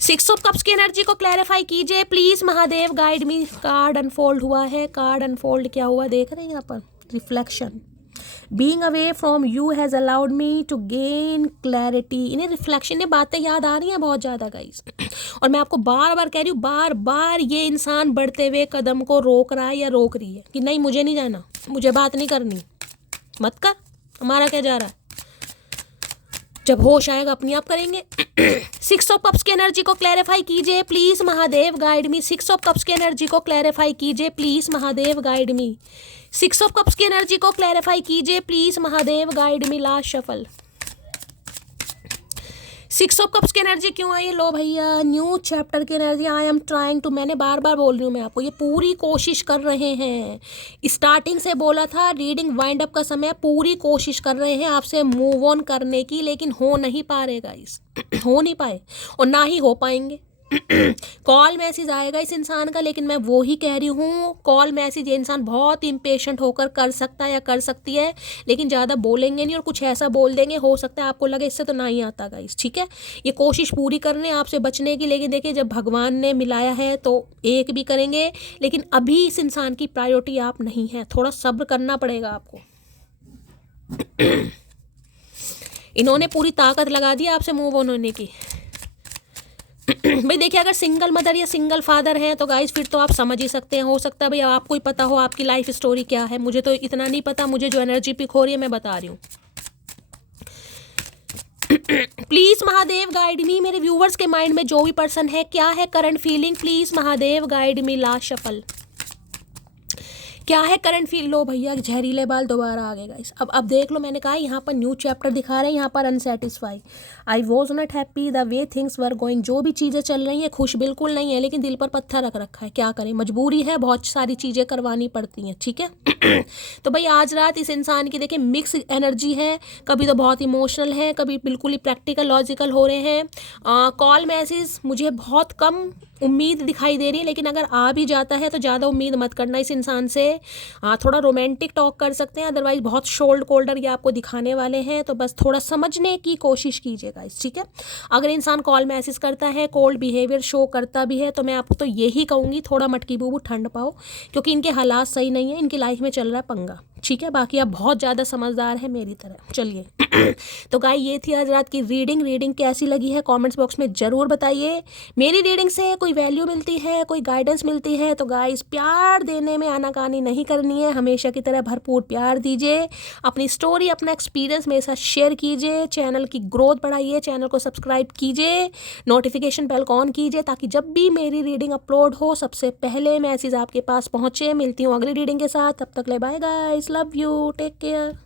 6 ऑफ कप्स की एनर्जी को क्लैरिफाई कीजिए please Mahadev, guide me. Card unfold हुआ है, कार्ड अनफोल्ड क्या हुआ देख रहे हैं यहाँ पर, reflection. Being away from you has allowed me to gain clarity. इन्हें रिफ्लेक्शन, ये बातें याद आ रही हैं बहुत ज़्यादा गाइस। और मैं आपको बार बार कह रही हूँ, बार बार ये इंसान बढ़ते हुए कदम को रोक रहा है या रोक रही है कि नहीं मुझे नहीं जाना, मुझे बात नहीं करनी, मत कर, हमारा क्या जा रहा है, जब होश आएगा अपनी आप करेंगे। 6 ऑफ कप्स की एनर्जी को क्लैरिफाई कीजिए please Mahadev, guide me. 6 of cups की एनर्जी को क्लैरिफाई कीजिए please Mahadev, guide me. 6 of cups की एनर्जी को क्लैरिफाई कीजिए please Mahadev, guide me. Last shuffle. 6 of cups की एनर्जी क्यों आई है? लो भैया, न्यू चैप्टर की energy. I am trying to, मैंने बार बार बोल रही हूँ मैं आपको, ये पूरी कोशिश कर रहे हैं। स्टार्टिंग से बोला था रीडिंग वाइंड अप का समय, पूरी कोशिश कर रहे हैं आपसे मूव ऑन करने की, लेकिन हो नहीं पा रहे गाइस। हो नहीं पाए और ना ही हो पाएंगे। कॉल मैसेज आएगा इस इंसान का, लेकिन मैं वो ही कह रही हूँ, कॉल मैसेज ये इंसान बहुत इम्पेशेंट होकर कर सकता है या कर सकती है, लेकिन ज़्यादा बोलेंगे नहीं और कुछ ऐसा बोल देंगे, हो सकता है आपको लगे इससे तो ना ही आता गाइस, ठीक है। ये कोशिश पूरी कर रहे हैं आपसे बचने की, लेकिन देखिए जब भगवान ने मिलाया है तो एक भी करेंगे, लेकिन अभी इस इंसान की प्रायोरिटी आप नहीं है, थोड़ा सब्र करना पड़ेगा आपको। इन्होंने पूरी ताकत लगा दी आपसे मूव ऑन होने की। भाई देखिए, अगर सिंगल मदर या सिंगल फादर हैं तो गाइस फिर तो आप समझ ही सकते हैं, हो सकता है भाई आपको ही पता हो आपकी लाइफ स्टोरी क्या है, मुझे तो इतना नहीं पता, मुझे जो एनर्जी पिक हो रही है मैं बता रही हूँ। प्लीज महादेव गाइड मी, मेरे व्यूवर्स के माइंड में जो भी पर्सन है, क्या है current feeling, please Mahadev guide me. Last shuffle, क्या है करंट फील। लो भैया, जहरीले बाल दोबारा आ गए गाइस। अब देख लो, मैंने कहा यहाँ पर न्यू चैप्टर दिखा रहे हैं, यहाँ पर unsatisfy. I was not happy the way things were going, जो भी चीज़ें चल रही हैं खुश बिल्कुल नहीं है, लेकिन दिल पर पत्थर रख रखा है, क्या करें, मजबूरी है, बहुत सारी चीज़ें करवानी पड़ती हैं, ठीक है। तो भाई आज रात इस इंसान की देखिए मिक्स एनर्जी है, कभी तो बहुत इमोशनल है, कभी बिल्कुल ही प्रैक्टिकल लॉजिकल हो रहे हैं। कॉल मैसेज मुझे बहुत कम उम्मीद दिखाई दे रही है, लेकिन अगर आ भी जाता है तो ज़्यादा उम्मीद मत करना इस इंसान से। थोड़ा रोमांटिक टॉक कर सकते हैं, अदरवाइज बहुत शोल्ड कोल्डर ये आपको दिखाने वाले हैं, तो बस थोड़ा समझने की कोशिश कीजिएगा इस, ठीक है। अगर इंसान कॉल मैसेज करता है, कोल्ड बिहेवियर शो करता भी है, तो मैं आपको तो यही कहूँगी थोड़ा मटकी बूबू ठंड पाओ, क्योंकि इनके हालात सही नहीं है, इनकी लाइफ में चल रहा है पंगा, ठीक है। बाकी आप बहुत ज़्यादा समझदार हैं मेरी तरह। चलिए तो गाय ये थी आज रात की रीडिंग कैसी लगी है कमेंट्स बॉक्स में ज़रूर बताइए। मेरी रीडिंग से कोई वैल्यू मिलती है, कोई गाइडेंस मिलती है तो गाइस प्यार देने में आनाकानी नहीं करनी है, हमेशा की तरह भरपूर प्यार दीजिए, अपनी स्टोरी अपना एक्सपीरियंस मेरे साथ शेयर कीजिए, चैनल की ग्रोथ बढ़ाइए, चैनल को सब्सक्राइब कीजिए, नोटिफिकेशन बेल को ऑन कीजिए, ताकि जब भी मेरी रीडिंग अपलोड हो सबसे पहले मैसेज आपके पास पहुँचे। मिलती हूँ अगली रीडिंग के साथ, तब तक ले bye guys, love you, take care.